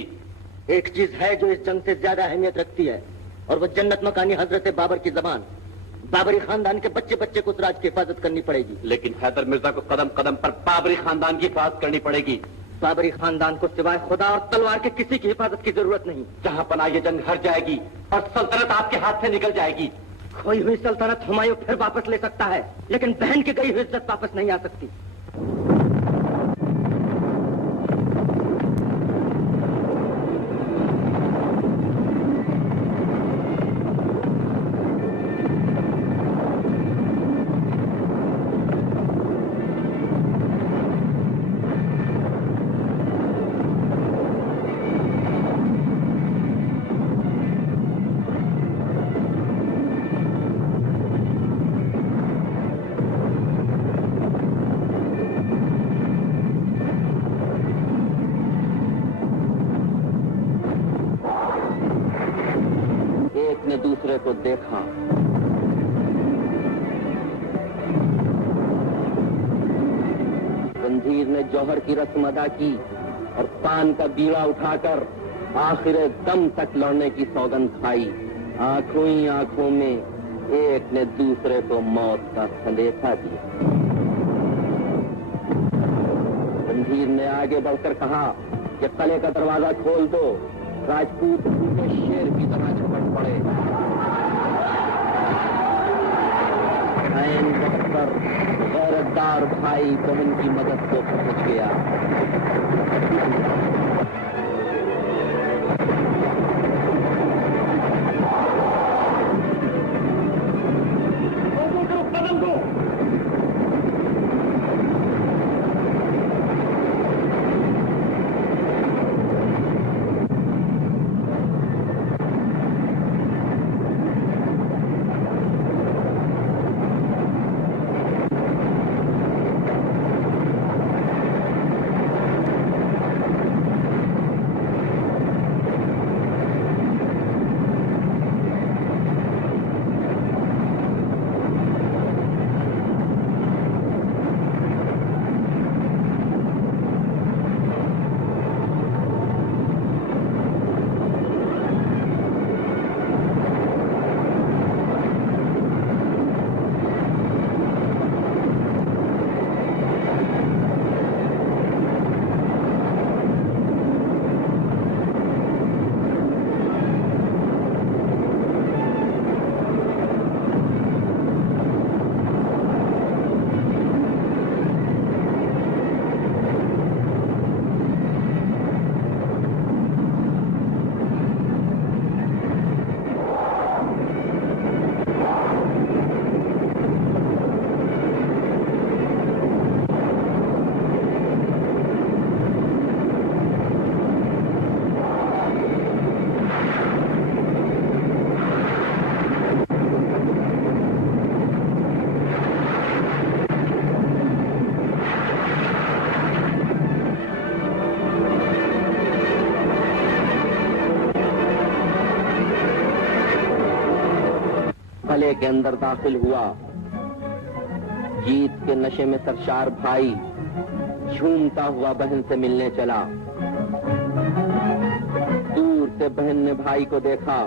एक चीज है जो इस जंग से ज्यादा अहमियत रखती है, और वो जन्नत मकानी हजरत बाबर की जबान। बाबरी खानदान के बच्चे बच्चे को उस राज की हिफाजत करनी पड़ेगी। लेकिन हैदर मिर्जा को कदम कदम पर बाबरी खानदान की हिफाजत करनी पड़ेगी। बाबरी खानदान को सिवाय खुदा और तलवार के किसी की हिफाजत की जरूरत नहीं। जहां पना ये जंग हार जाएगी और सल्तनत आपके हाथ से निकल जाएगी। खोई हुई सल्तनत हुमायूं फिर वापस ले सकता है, लेकिन बहन की गई हुई इज्जत वापस नहीं आ सकती। दूसरे को देखा, रणधीर ने जौहर की रस्म अदा की और पान का बीड़ा उठाकर आखिर दम तक लड़ने की सौगंध खाई। आंखों ही आंखों में एक ने दूसरे को मौत का संदेशा दिया। रणधीर ने आगे बढ़कर कहा कि किले का दरवाजा खोल दो, राजपूत भूखे शेर की तरह झपट पड़े। पर गैरतदार भाई बहन की मदद को पहुंच गया। किले के अंदर दाखिल हुआ। जीत के नशे में सरशार भाई झूमता हुआ बहन से मिलने चला। दूर से बहन ने भाई को देखा।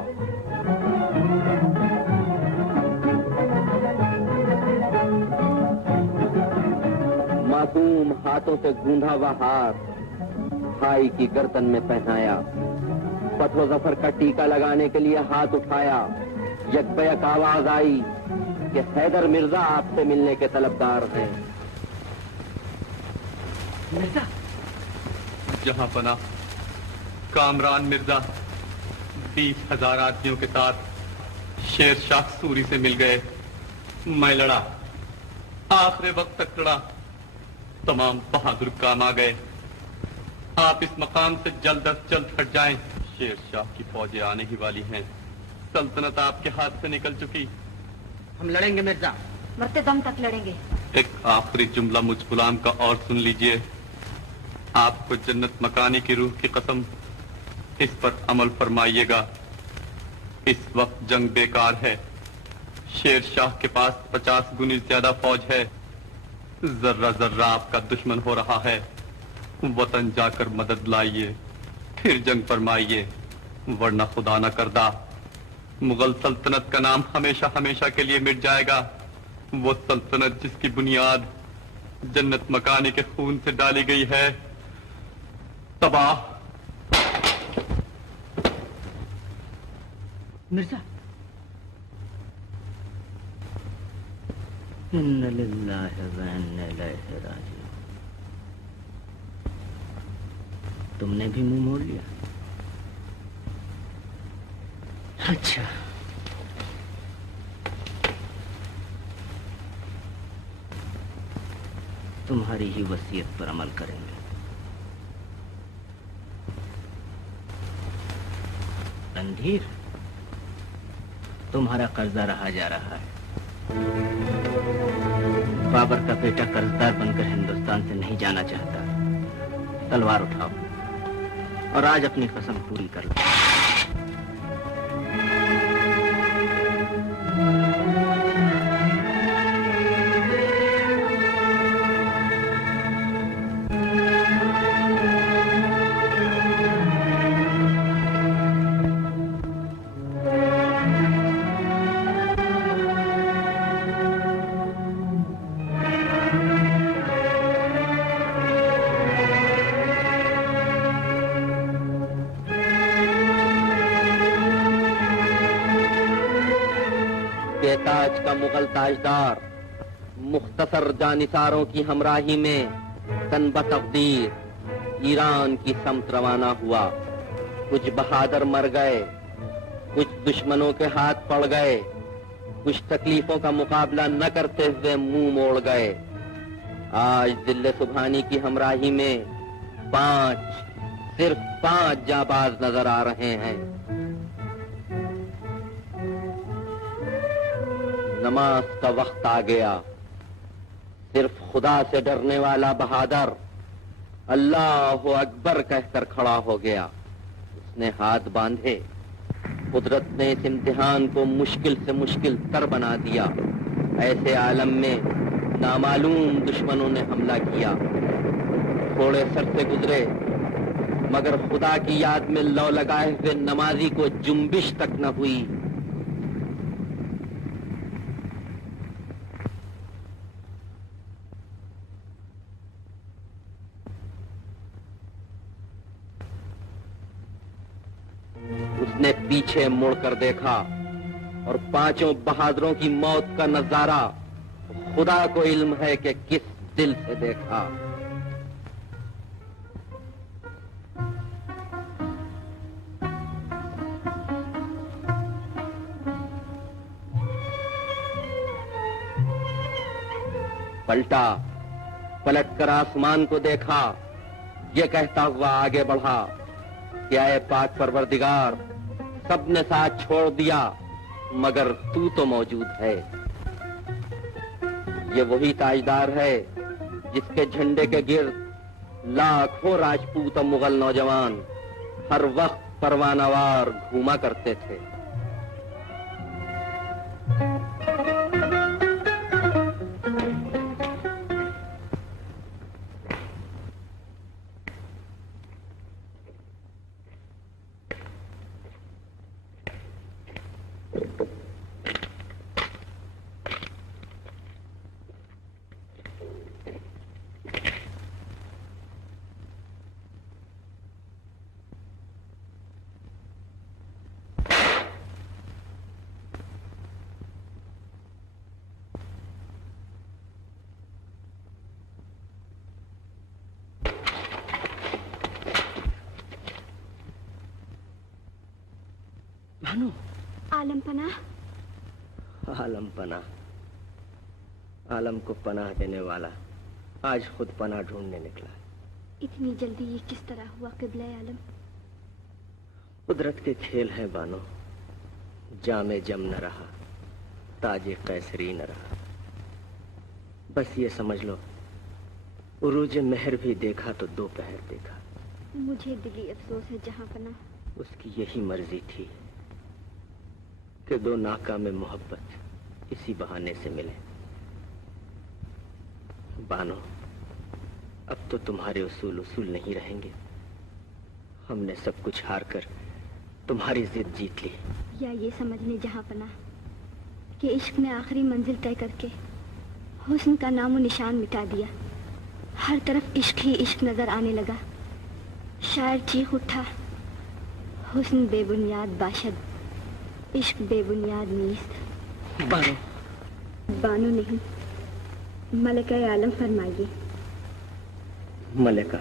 मासूम हाथों से गूंधा हुआ हार भाई की गर्दन में पहनाया। फतहो जफर का टीका लगाने के लिए हाथ उठाया। यकबयक आवाज आई कि हैदर मिर्जा आपसे मिलने के तलबगार हैं। मिर्जा जहां पना कामरान मिर्जा 20,000 आदमियों के साथ शेर शाह सूरी से मिल गए। मैं लड़ा, आखिरी वक्त तक लड़ा। तमाम बहादुर काम आ गए। आप इस मकाम से जल्द अज जल्द हट जाएं। शेर शाह की फौजें आने ही वाली हैं। सल्तनत आपके हाथ से निकल चुकी। हम लड़ेंगे मिर्जा, मरते दम तक लड़ेंगे। एक आखिरी जुमला मुझ गुलाम का और सुन लीजिए। आपको जन्नत मकानी की रूह की कसम, इस पर अमल फरमाइएगा। इस वक्त जंग बेकार है। शेर शाह के पास 50 गुनी ज्यादा फौज है। जर्रा जर्रा आपका दुश्मन हो रहा है। वतन जाकर मदद लाइए, फिर जंग फरमाइए, वरना खुदा न करदा मुगल सल्तनत का नाम हमेशा हमेशा के लिए मिट जाएगा। वो सल्तनत जिसकी बुनियाद जन्नत मकानी के खून से डाली गई है, तबाह। मिर्जा, इन्ना लिल्लाहि व इन्ना इलैहि राजिऊन। तुमने भी मुंह मोड़ लिया? अच्छा, तुम्हारी ही वसीयत पर अमल करेंगे। रणधीर, तुम्हारा कर्जा रहा जा रहा है। बाबर का बेटा कर्जदार बनकर हिंदुस्तान से नहीं जाना चाहता। तलवार उठाओ और आज अपनी कसम पूरी कर लो। ताज का मुगल ताजदार मुख्तसर जानिसारों की हमराही में तन बतकदीर ईरान की समत रवाना हुआ। कुछ बहादुर मर गए, कुछ दुश्मनों के हाथ पड़ गए, कुछ तकलीफों का मुकाबला न करते हुए मुंह मोड़ गए। आज दिल्ले सुबहानी की हमराही में सिर्फ पांच जाबाज नजर आ रहे हैं। नमाज का वक्त आ गया। सिर्फ खुदा से डरने वाला बहादुर अल्लाह अकबर कहकर खड़ा हो गया। उसने हाथ बांधे। कुदरत ने इस इम्तिहान को मुश्किल से मुश्किल तर बना दिया। ऐसे आलम में नामालूम दुश्मनों ने हमला किया। थोड़े सर से गुजरे, मगर खुदा की याद में लौ लगाए हुए नमाजी को जुम्बिश तक न हुई। उसने पीछे मुड़कर देखा और पांचों बहादुरों की मौत का नजारा खुदा को इल्म है कि किस दिल से देखा। पलटा, पलटकर आसमान को देखा। ये कहता हुआ आगे बढ़ा, क्या है पाक परवरदिगार, सबने साथ छोड़ दिया मगर तू तो मौजूद है। ये वही ताजदार है जिसके झंडे के गिर्द लाखों राजपूत और मुगल नौजवान हर वक्त परवानावार घूमा करते थे। बानो, आलम पनाह। आलम पनाह, आलम को पनाह देने वाला आज खुद पनाह ढूंढने निकला। इतनी जल्दी ये किस तरह हुआ क़िबला आलम? कुदरत के खेल हैं बानो, जामे जम न रहा, ताजे कैसरी न रहा। बस ये समझ लो, उरूज मेहर भी देखा तो दोपहर देखा। मुझे दिली अफसोस है जहां पनाह, उसकी यही मर्जी थी कि दो नाकाम मोहब्बत इसी बहाने से मिले। बानो, अब तो तुम्हारे उसूल नहीं रहेंगे। हमने सब कुछ हार कर तुम्हारी जिद जीत ली। या ये समझने जहां पनाह कि इश्क ने आखिरी मंजिल तय करके हुस्न का नामो निशान मिटा दिया। हर तरफ इश्क ही इश्क नजर आने लगा। शायर चीख उठा, हुस्न बेबुनियाद बाशद, इश्क बेबुनियाद नीस्त। बानो, बानो नहीं, मलिका आलम फरमाइए। मलिका,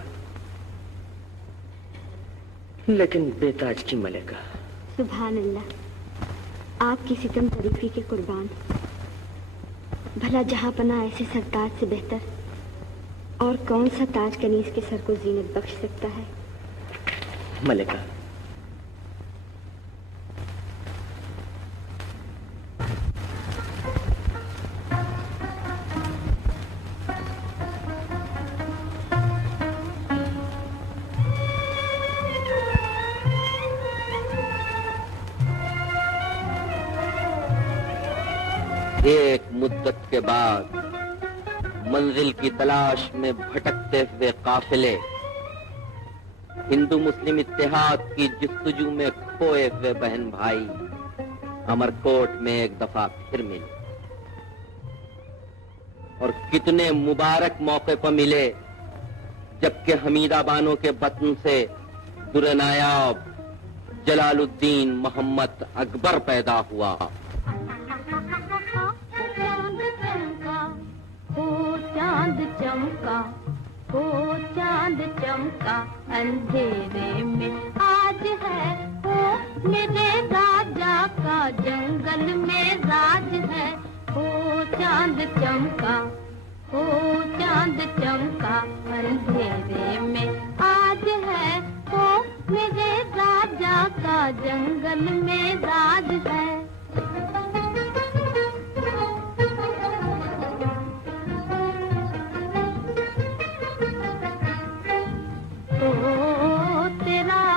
लेकिन बेताज की मलिका। सुभान अल्लाह, आपकी सितम तरीफी के कुर्बान। भला जहां पना ऐसे सरताज से बेहतर और कौन सा ताज कनीज के सर को जीनत बख्श सकता है? मलिका, एक मुद्दत के बाद मंजिल की तलाश में भटकते हुए काफिले हिंदू मुस्लिम इत्तेहाद की जस्तजू में खोए हुए बहन भाई अमरकोट में एक दफा फिर मिले। और कितने मुबारक मौके पर मिले जबकि हमीदा बानो के बतन से दुर्नायाब जलालुद्दीन मोहम्मद अकबर पैदा हुआ। चांद चमका, ओ चांद चमका अंधेरे में आज है, ओ मेरे राजा का जंगल में राज है। ओ चांद चमका, ओ चांद चमका अंधेरे में आज है, ओ मेरे राजा का जंगल में राज है।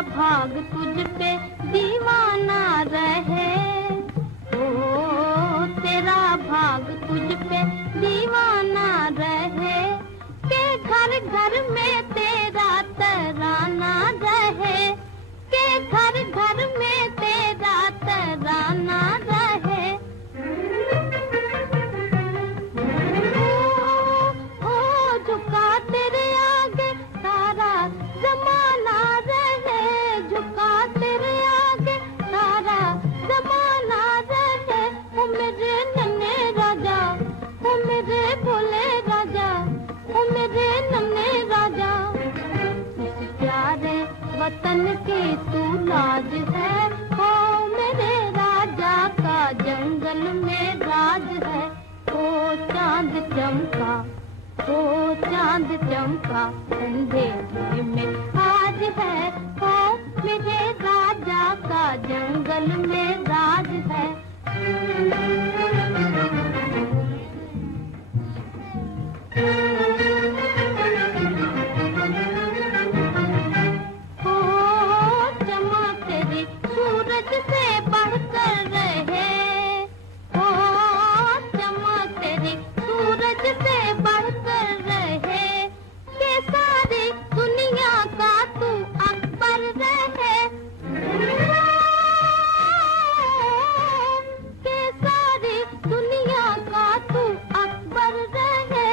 भाग तुझ पे दीवाना रहे, ओ तेरा भाग तुझ पे दीवाना रहे, के घर घर में तेरा तराना रहे, के घर घर में तेरा तराना रहे। ओ झुका तेरे आगे सारा जमाना रहे, झुका तेरे आगे सारा जमाना रहे। ओ मेरे नन्हे राजा, ओ मेरे भोले राजा, ओ मेरे नन्हे राजा, इस प्यारे वतन की तू लाज है। ओ मेरे राजा का जंगल में राज है। ओ चांद चमका, ओ चांद चमका अंधेरे में आज है, ओ मेरे राजा का जंगल में राज है। ओ चमक तेरी सूरज से बढ़कर रहे, ओ चमक तेरी सूरज से बढ़कर रहे, के सारी दुनिया का तू अकबर रहे, के सारी दुनिया का तू अकबर रहे।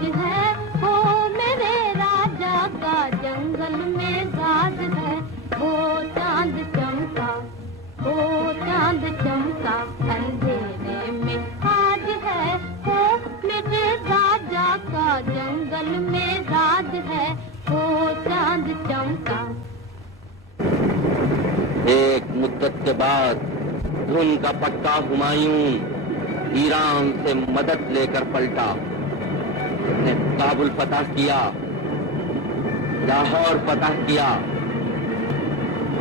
आज है, हो मेरे राजा का जंगल में राज है। वो चांद चमका, वो चांद चमका अंधेरे में आज है, हो मेरे राजा का जंगल में राज है। वो चांद चमका। एक मुद्दत के बाद धुन का पट्टा हुमायूं ईरान से मदद लेकर पलटा। उसने काबुल फतह किया, लाहौर फतह किया,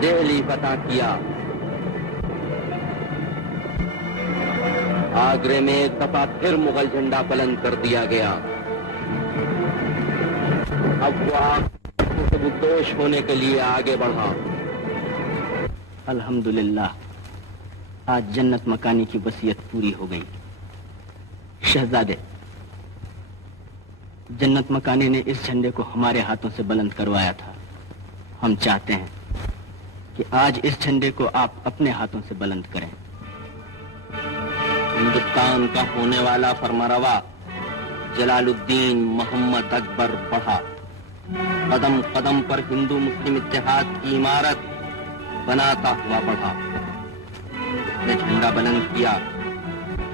दिल्ली फतह किया। आगरे में एक दफा फिर मुगल झंडा बुलंद कर दिया गया। अब वो आग से निर्दोष होने के लिए आगे बढ़ा। अल्हम्दुलिल्लाह, आज जन्नत मकानी की वसीयत पूरी हो गई। शहजादे, जन्नत मकानी ने इस झंडे को हमारे हाथों से बुलंद करवाया था। हम चाहते हैं कि आज इस झंडे को आप अपने हाथों से बुलंद करें। हिंदुस्तान का होने वाला फरमारवा जलालुद्दीन मोहम्मद अकबर बढ़ा। कदम कदम पर हिंदू मुस्लिम इत्तेहाद की इमारत बनाता हुआ बढ़ा। उसने झंडा बुलंद किया,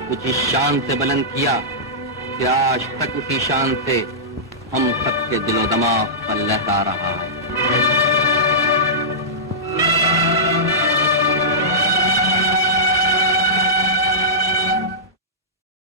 कुछ इस शान से बुलंद किया कि आज तक उसी शान से हम सबके दिलो दिमाग पर लहरा रहा है।